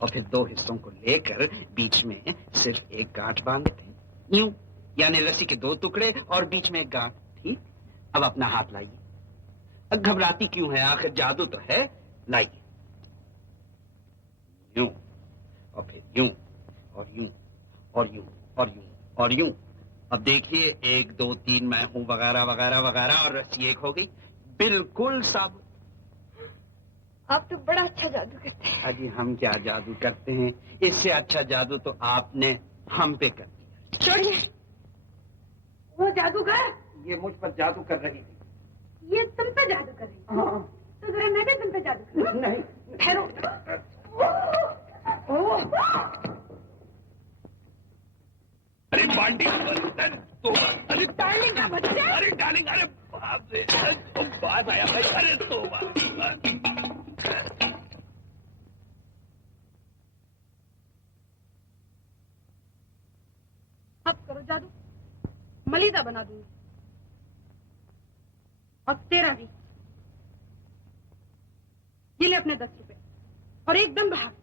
और फिर 2 हिस्सों को लेकर बीच में सिर्फ एक गांठ बांध देते हैं, यूं, यानी रस्सी के 2 टुकड़े और बीच में एक गांठ। ठीक, अब अपना हाथ लाइए। अब घबराती क्यों है, आखिर जादू तो है। लाइए, यूं, और फिर यूं, और यूं, और यूं, और यूं, और यूं। अब देखिए, 1 2 3 मैं हूं वगैरह वगैरह वगैरह, और रस्सी एक हो गई, बिल्कुल साबुत। आप तो बड़ा अच्छा जादू करते हैं। अजी हम क्या जादू करते हैं, इससे अच्छा जादू तो आपने हम पे कर दिया। छोड़िए, वो जादूगर ये मुझ पर जादू कर रही थी। ये तुम पे जादू कर रही है। हाँ। तो जरा मैं भी तुम पे जादू करूं। नहीं, ठहरो। अरे बाल्टी तो, अरे डार्लिंग का बच्चा। अरे डार्लिंग, अरे बाप रे, बात आया भाई, अरे तो पैसा बना दूंगी। और तेरा भी। ये ले अपने 10 रुपए और एकदम बाहर।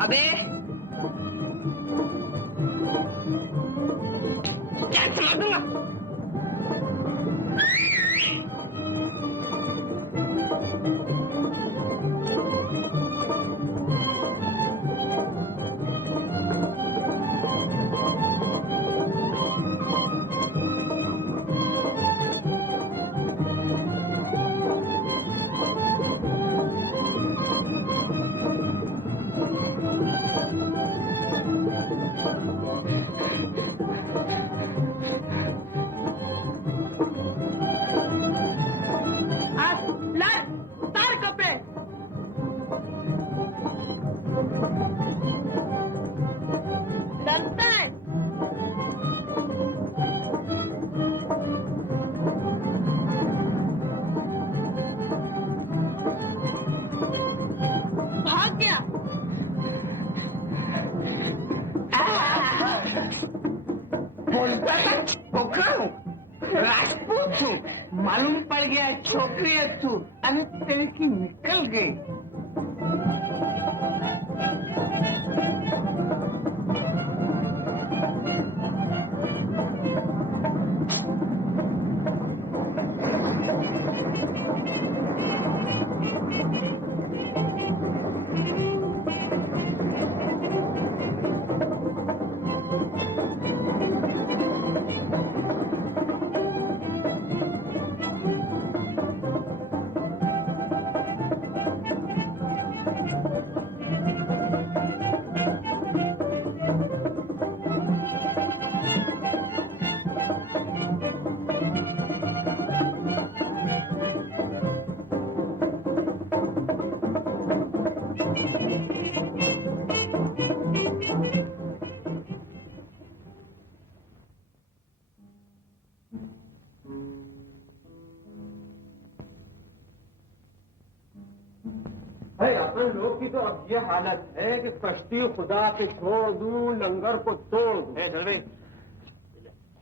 अबे क्या चला दूंगा। राजपूत हूँ, मालूम पड़ गया छोकरी है तू, अरे तेरे की निकल गई। लोग की तो अब ये हालत है कि कश्ती खुदा के छोड़ दूं, लंगर को तोड़ दूं। चल भाई।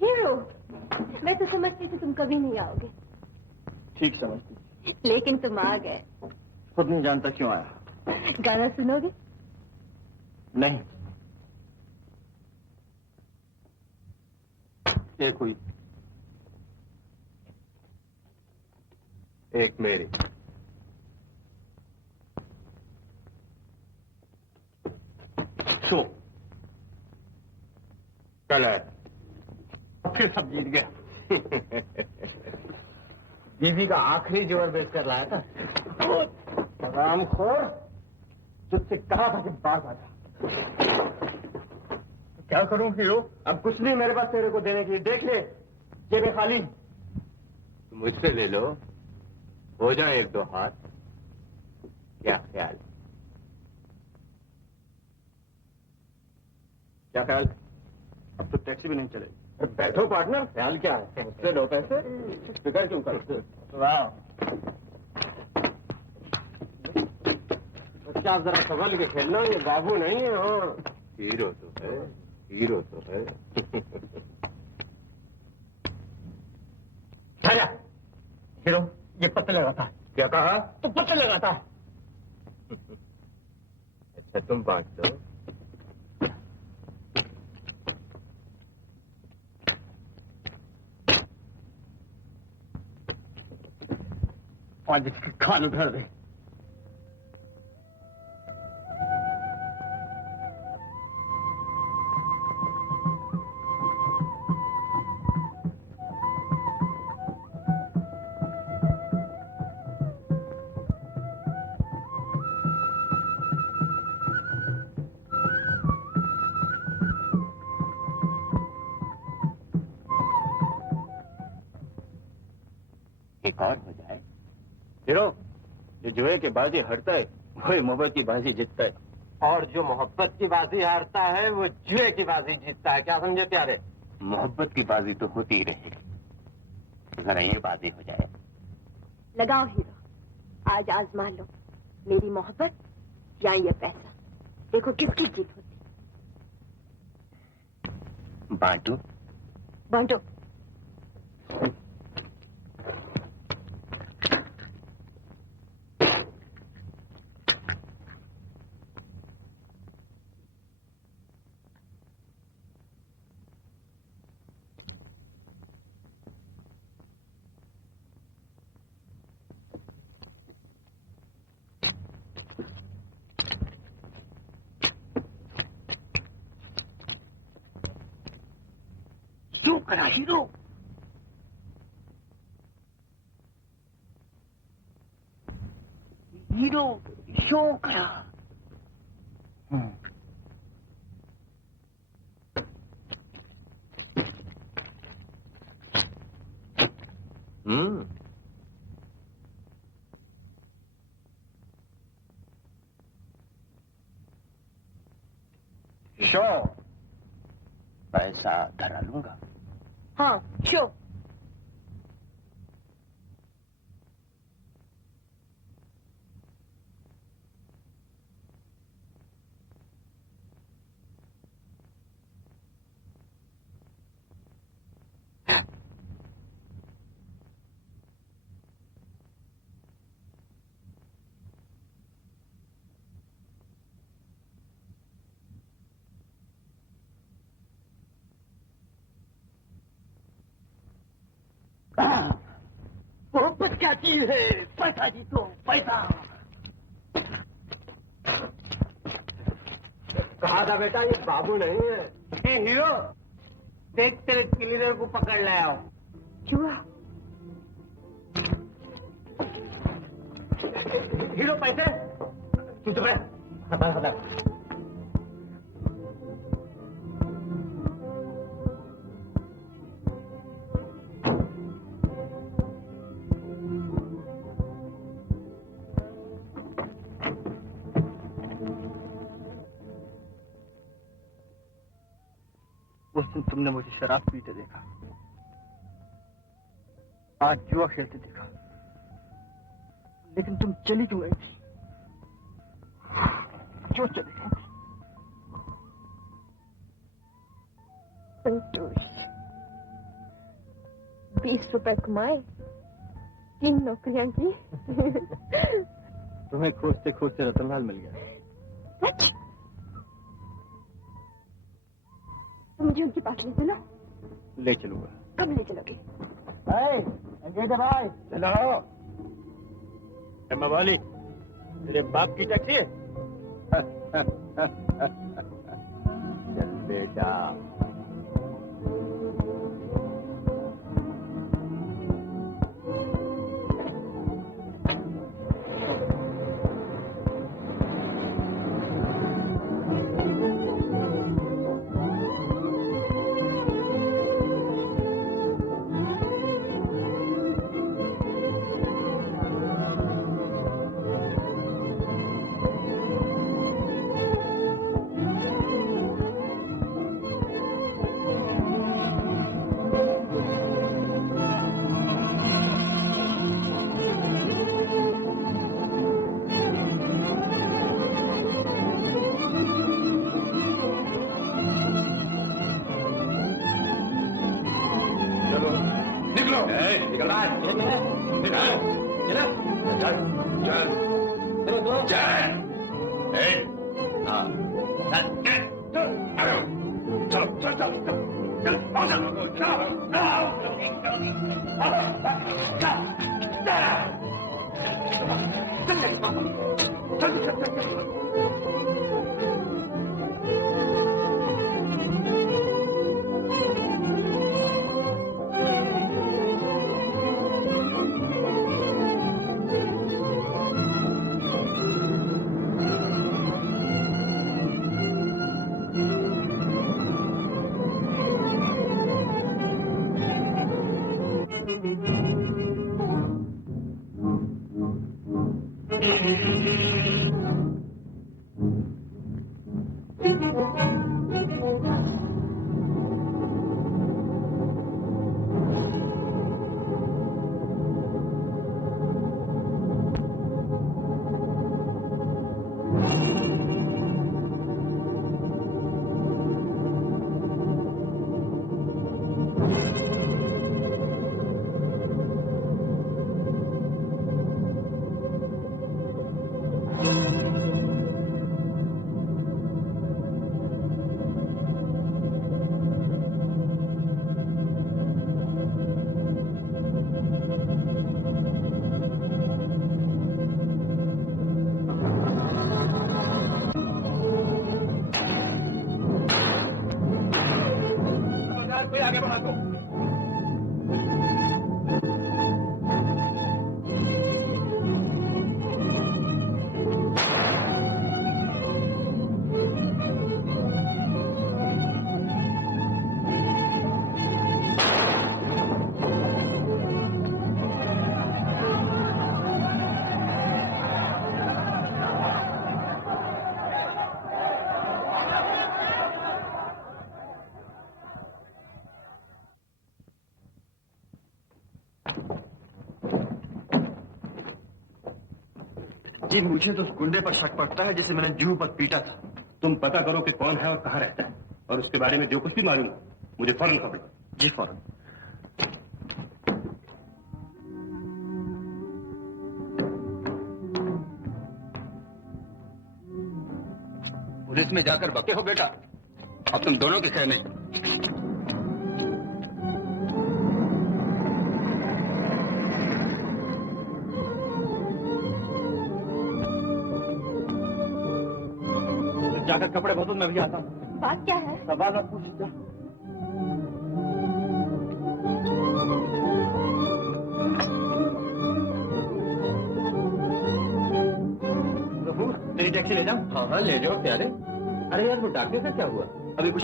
हीरो, मैं तो समझती थी तुम कभी नहीं आओगे। ठीक समझती, लेकिन तुम आ गए। खुद नहीं जानता क्यों आया। गाना सुनोगे? नहीं। एक हुई, एक मेरी। शो कल है, फिर सब जीत गया। बीवी का आखिरी जोर बेच कर लाया था। रामखोर, तुझसे कहा था कि बात आ जा। क्या करूं हीरो? अब कुछ नहीं मेरे पास तेरे को देने के लिए। देख ले, जेबें खाली। तुम मुझसे ले लो, हो जाए एक दो हाथ। क्या ख्याल? क्या ख्याल? अब तो टैक्सी भी नहीं चलेगी। बैठो पार्टनर, ख्याल क्या है, मुझसे लो पैसे, फिक्र क्यों करते? वाह, बच्चा जरा संभल के खेलना, ये बाबू नहीं है। हाँ, हीरो तो है, हीरो तो है। हीरो, ये पत्ते लगाता है। क्या कहा? तो पत्ते लगाता है। अच्छा, तुम बांट दो। आज इसके कान उधर दे। एक और हो जाए। हीरो, जो जुए की बाजी हारता है वही मोहब्बत की बाजी जीतता है, और जो मोहब्बत की बाजी हारता है वो जुए की बाजी जीतता है। क्या समझे प्यारे? मोहब्बत की बाजी तो होती ही रहेगी, जरा ये बाजी हो जाए। लगाओ हीरो, आज आजमा लो मेरी मोहब्बत या ये पैसा, देखो किसकी जीत होती। बांटू? बांटो। क्यों करा हीरो? हीरो क्यों करा? शो, पैसा धरा लूंगा। हाँ, शो। मोहब्बत क्या चीज है? पैसा जीतो, पैसा। कहा था बेटा, ये बाबू नहीं है। ए हीरो, देख तेरे क्लीनर को पकड़ लाया हूं। जुआ। हीरो पैसे, तू चुप रह। उस दिन तुमने मुझे शराब पीते देखा, आज जुआ खेलते देखा, लेकिन तुम चली क्यों गई थी? क्यों चली गई थी? संतोष, 20 रुपए कमाए, 3 नौकरियां की। तुम्हें खोजते खोजते रतनलाल मिल गया। सच? तो मुझे उनके पास ले चलो। ले चलूंगा। कब ले चलोगे? भाई चलो। वाली, तेरे बाप की टैक्सी है? चल बेटा। निकल रहा है। चल चल चल। हाँ चलो चल चल चल आगे बढ़ा दो। जी मुझे तो उस गुंडे पर शक पड़ता है जिसे मैंने जुहू पर पीटा था। तुम पता करो कि कौन है और कहाँ रहता है, और उसके बारे में जो कुछ भी मालूम हो मुझे फौरन खबर दो। जी फौरन। पुलिस में जाकर बके हो बेटा, अब तुम दोनों की खैर नहीं। जाकर कपड़े बदल, मैं भी आता हूँ। बात क्या है? सवाल मत पूछ जा। तेरी टैक्सी ले जाऊं? हाँ हाँ ले जाओ प्यारे। अरे यार वो डॉक्टर का क्या हुआ? अभी कुछ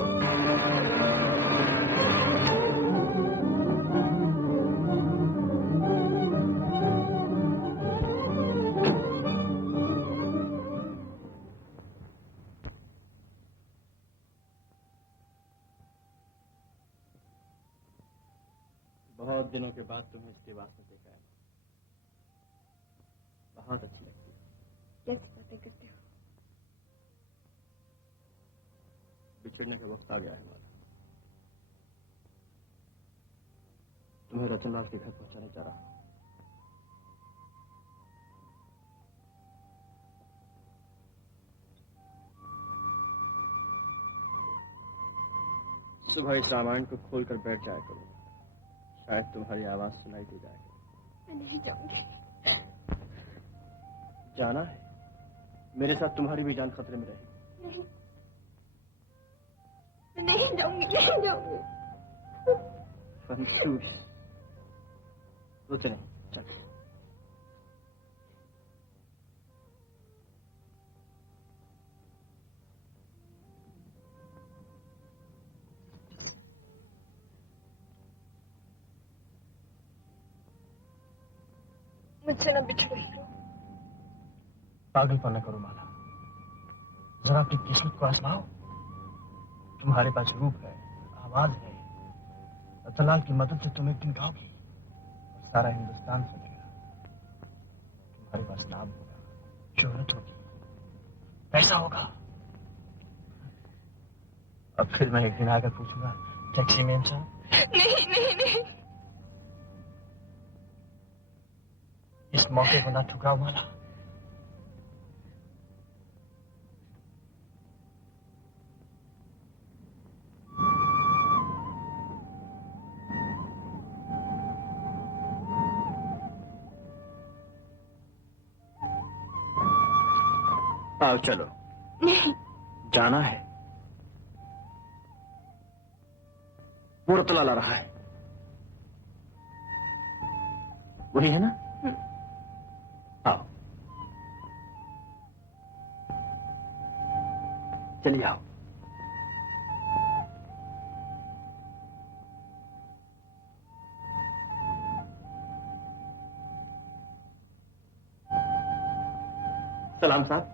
बहुत दिनों के बाद तुम्हें इस लिबास में देखा है, बहुत अच्छी लगती है। कैसी बातें करते हो? बिछड़ने का वक्त आ गया है हमारा। तुम्हें रतनलाल के घर पहुंचाने जा रहा हूं। सुबह इस रामायण को खोलकर बैठ जाया करो, शायद तुम्हारी आवाज सुनाई दे जाएगी। मैं नहीं जाऊंगी। जाना है? मेरे साथ तुम्हारी भी जान खतरे में रहेगी। नहीं, मैं नहीं जाऊंगी, नहीं जाऊंगी। संतोष, सोच नहीं, चल। मुझसे न बिछड़ो हीरो। पागलपन न करो माला, जरा अपनी किस्मत को आजमाओ। तुम्हारे पास रूप है, आवाज है, रतनलाल की मदद से तुम एक दिन गाओगी, सारा हिंदुस्तान सुनेगा। तुम्हारे पास नाम होगा, शोहरत होगी, पैसा होगा। अब फिर मैं एक दिन आकर पूछूंगा, टैक्सी में इंसान? नहीं नहीं नहीं। मौके को ना ठुकराओ माला। आओ चलो। नहीं। जाना है। वो रतला ला रहा है, वही है ना? आओ चलिए आओ। सलाम साहब।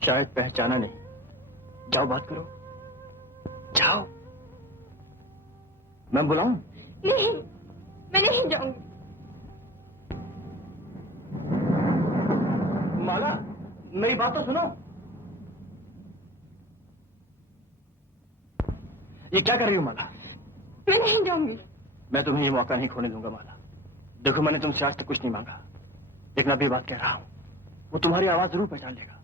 शायद पहचाना नहीं। जाओ बात करो, जाओ। मैं बुलाऊं? नहीं, मैं नहीं जाऊंगी। माला, मेरी बात तो सुनो। ये क्या कर रही हो माला? मैं नहीं जाऊंगी। मैं तुम्हें ये मौका नहीं खोने दूंगा माला। देखो, मैंने तुमसे आज तक कुछ नहीं मांगा, लेकिन अभी बात कह रहा हूं, वो तुम्हारी आवाज जरूर पहचान लेगा।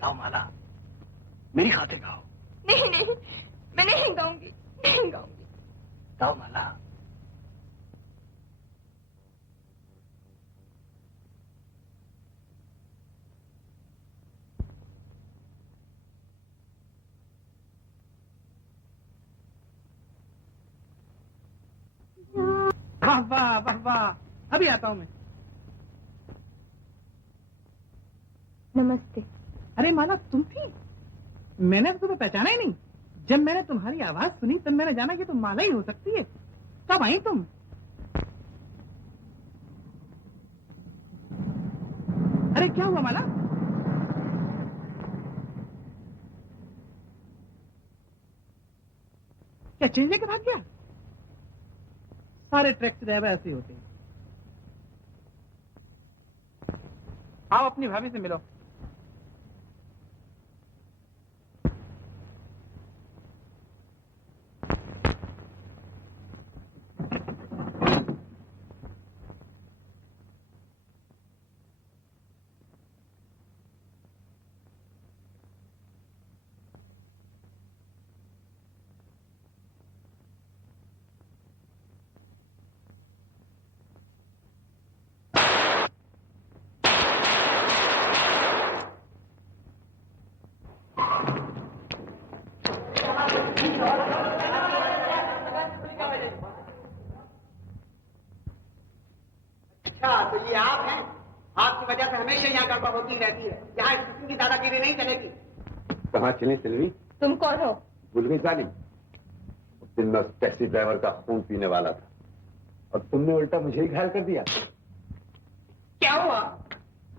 गाओ माला, मेरी खातिर गाओ। नहीं नहीं, मैं नहीं गाऊंगी, नहीं गाऊंगी। गाओ माला। वाह वाह वाह वाह, अभी आता हूँ मैं। नमस्ते। अरे माला, तुम थी? मैंने तो तुम्हें पहचाना ही नहीं। जब मैंने तुम्हारी आवाज सुनी तब मैंने जाना कि तुम माला ही हो सकती है। कब आई तुम? अरे क्या हुआ माला? क्या चेंज लेके भाग गया? सारे टैक्सी ड्राइवर ऐसे ही होते हैं। आओ अपनी भाभी से मिलो। अच्छा, तो ये आप हैं? आपकी वजह से हमेशा यहाँ गड़बड़ होती रहती है। यहाँ इस किस्म की दादागिरी नहीं चलेगी। कहाँ चली सिल्वी? तुम कौन हो? भूल गई साली? उस दिन मैं उस टैक्सी ड्राइवर का खून पीने वाला था और तुमने उल्टा मुझे ही घायल कर दिया। क्या हुआ?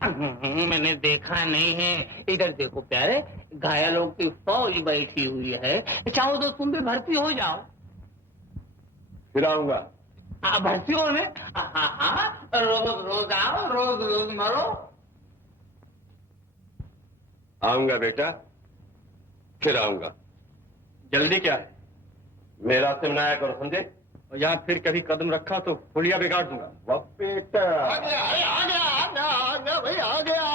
मैंने देखा नहीं है। इधर देखो प्यारे, घायलों की फौज बैठी हुई है। चाहो तो तुम भी भर्ती हो जाओ। फिर आऊंगा। भर्ती होने? रोज रोज आओ, रोज रोज मरो। आऊंगा बेटा, फिर आऊंगा। जल्दी क्या है? मेरा से मनाया करो, समझे? और यहाँ फिर कभी कदम रखा तो पुलिया बिगाड़ दूंगा। वाह बेटा, आ गया, आ गया, आ गया, आ गया भाई, आ गया।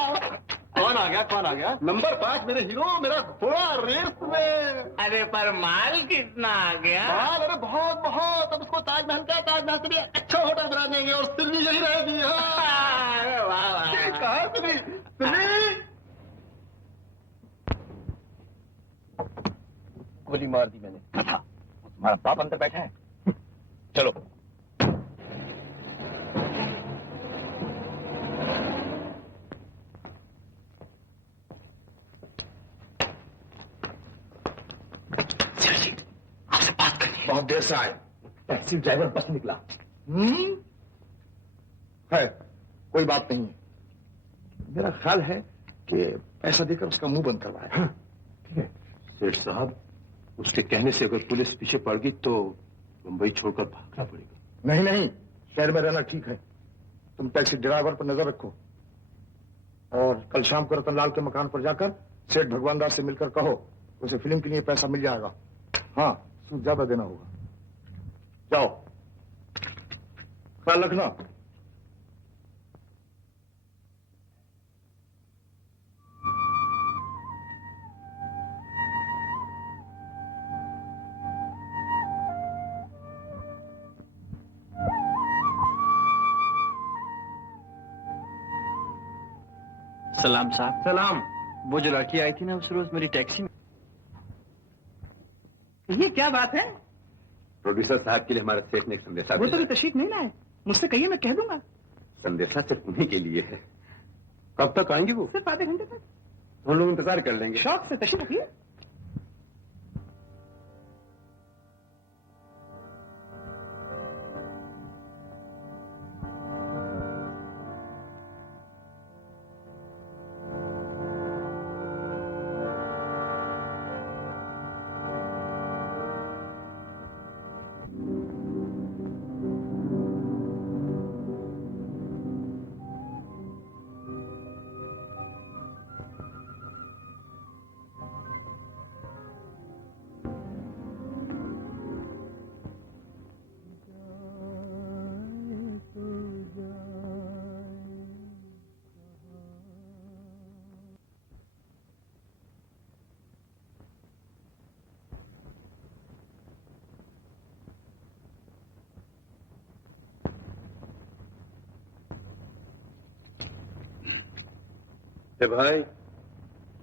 कौन आ गया? कौन आ गया? नंबर 5 मेरे हीरो, मेरा घोड़ा रेस में। अरे पर माल कितना आ गया? माल अरे बहुत बहुत। अब उसको ताजमहल का, ताजमहल से भी अच्छा होटल बना देंगे और सिल्वी यही रहेगी। हाँ। अरे वाह वाह। कहाँ सिल्वी? सिल्वी गोली मार दी मैंने। था तुम्हारा बाप अंदर बैठा है। चलो। आपसे बात करनी है। बहुत देर से आए। टैक्सी ड्राइवर बस निकला। है, कोई बात नहीं है। मेरा ख्याल है कि पैसा देकर उसका मुंह बंद करवाया। ठीक है सेठ साहब, उसके कहने से अगर पुलिस पीछे पड़ गई तो मुंबई छोड़कर भागना पड़ेगा। नहीं नहीं, शहर में रहना ठीक है। तुम टैक्सी ड्राइवर पर नजर रखो और कल शाम को रतनलाल के मकान पर जाकर सेठ भगवान दास से मिलकर कहो, उसे फिल्म के लिए पैसा मिल जाएगा। हाँ, सूद ज्यादा देना होगा। जाओ। ख्याल रखना। सलाम साहब। सलाम। वो जो लड़की आई थी ना उस रोज मेरी टैक्सी में। ये क्या बात है? प्रोड्यूसर साहब के लिए हमारे सेठ ने एक संदेशा वो तो भी तशरीफ नहीं लाए। मुझसे कहिए, मैं कह दूंगा। संदेशा सिर्फ उन्हीं के लिए है। कब तक आएंगे वो? सिर्फ आधे घंटे तक। हम लोग इंतजार कर लेंगे। शौक से तशरीफ रखिए।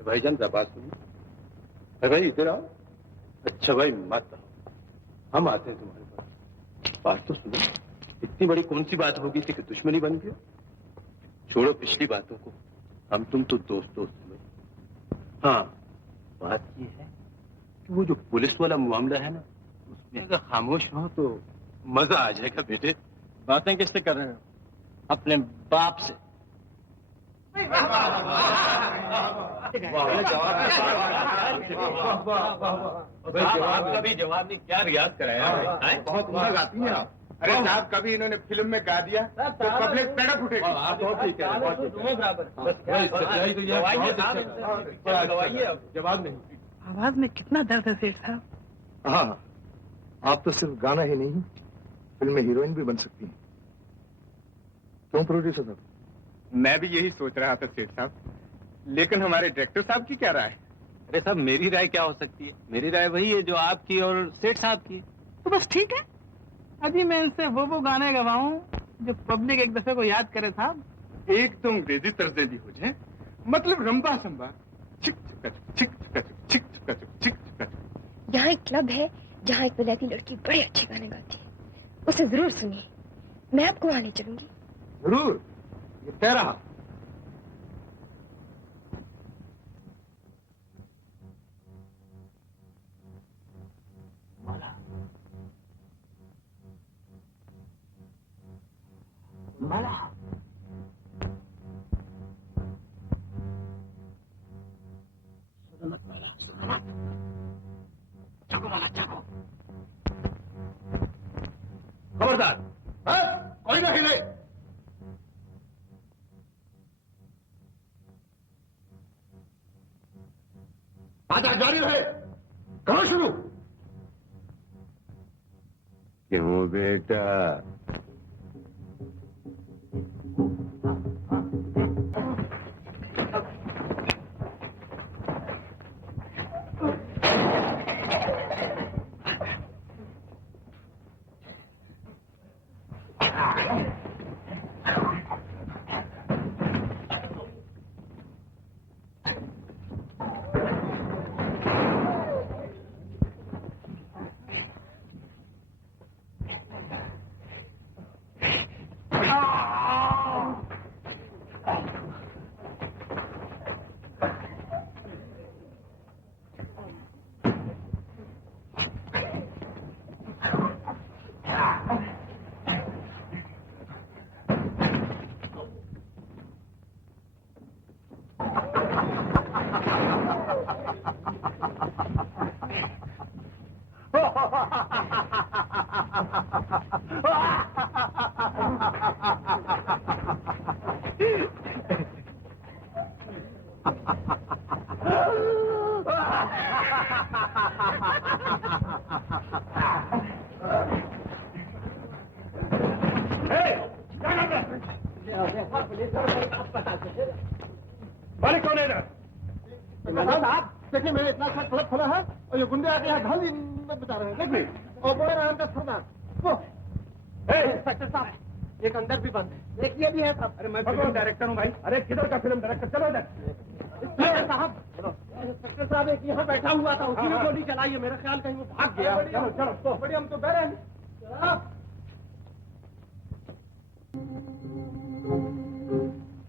भाईजान जरा बात सुनिए। अरे भाई इधर आओ। अच्छा भाई मत आओ, हम आते हैं तुम्हारे पास। बात तो सुनो। इतनी बड़ी कौन सी बात होगी थी कि दुश्मनी बन गई? छोड़ो पिछली बातों को, हम तुम तो दोस्त हुए। हाँ, बात ये है कि वो जो पुलिस वाला मामला है ना, उसमें अगर खामोश हो तो मजा आ जाएगा बेटे। बातें किससे कर रहे हो? अपने बाप से। आपका भी जवाब नहीं, क्या रियाज कराया? बहुत उम्दा गाती हैं आप। अरे साहब, कभी इन्होंने फिल्म में गा दिया तो पब्लिक तड़प उठेगी। जवाब नहीं। आवाज में कितना दर्द है सेठ साहब। हाँ, आप तो सिर्फ गाना ही नहीं, फिल्म में हीरोइन भी बन सकती हैं। क्यों प्रोड्यूसर साहब? मैं भी यही सोच रहा था सेठ साहब, लेकिन हमारे डायरेक्टर साहब की क्या राय है? अरे साहब, मेरी राय क्या हो सकती है? मेरी राय वही है जो आपकी और सेठ साहब की। तो बस ठीक है। अभी मैं इनसे वो गाने गवाऊं जो पब्लिक एक दफे को याद करे साहब। एकदम अंग्रेजी तर्जे भी हो जाए, मतलब रंबा संबा। चिक चुका चुक, चिक चुका चुक, चिक चुका चुक, चिक चुका चुक। यहाँ एक क्लब है जहाँ एक विलायती लड़की बड़े अच्छे गाने गाती है, उसे जरूर सुनिए। मैं आपको वहाँ ले चलूंगी। जरूर, ये तय रहा। माला, सुनो मत माला, सुनो मत। जागो माला, जागो। खबरदार, कोई ना हिले। आजा, जारी रहे। करो शुरू। क्यों बेटा? मालिक कौन है इधर? साहब देखिए मैंने इतना अच्छा क्लब खोला है और ये गुंडे आके यहाँ ढाल बता रहे हैं देखिए और बड़े नाम का सरदार वो इंस्पेक्टर साहब एक अंदर भी बंद है एक ये भी है साहब। अरे मैं फिल्म डायरेक्टर हूँ भाई। अरे किधर का फिल्म डायरेक्टर? चलो इधर। साहब इंस्पेक्टर साहब एक यहाँ बैठा हुआ था उसी ने गोली चलाई है मेरा ख्याल कहीं वो भाग गया। चलो चलो बड़ी हम तो डरे हैं।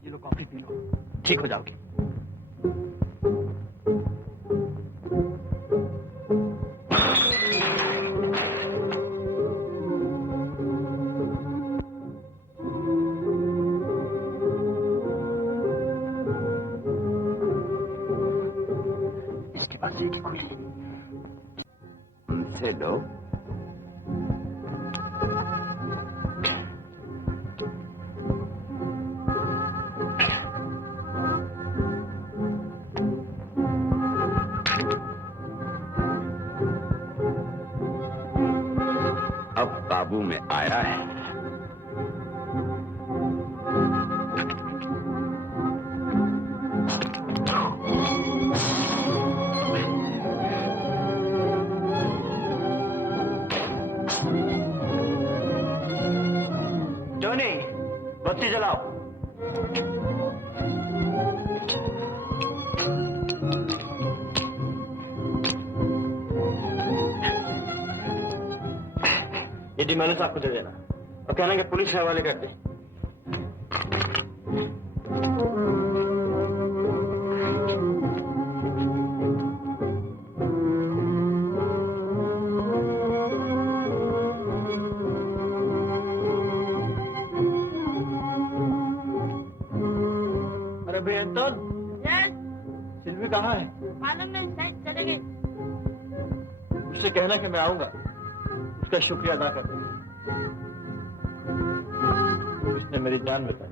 ये लो कॉफी पी लो, ठीक हो जाओगे। इसके पास एक ही गोली। हमसे लो। अब काबू में आया है। टोनी, बत्ती जलाओ। ये डिमांड आपको दे देना और कहना कि पुलिस के हवाले कर दे। अरे प्रियंतन, सिल्वी कहाँ है? मालूम नहीं, शायद चले गए। उससे कहना कि मैं आऊंगा, उसका शुक्रिया अदा कर दूंगा। उसने मेरी जान बचाई।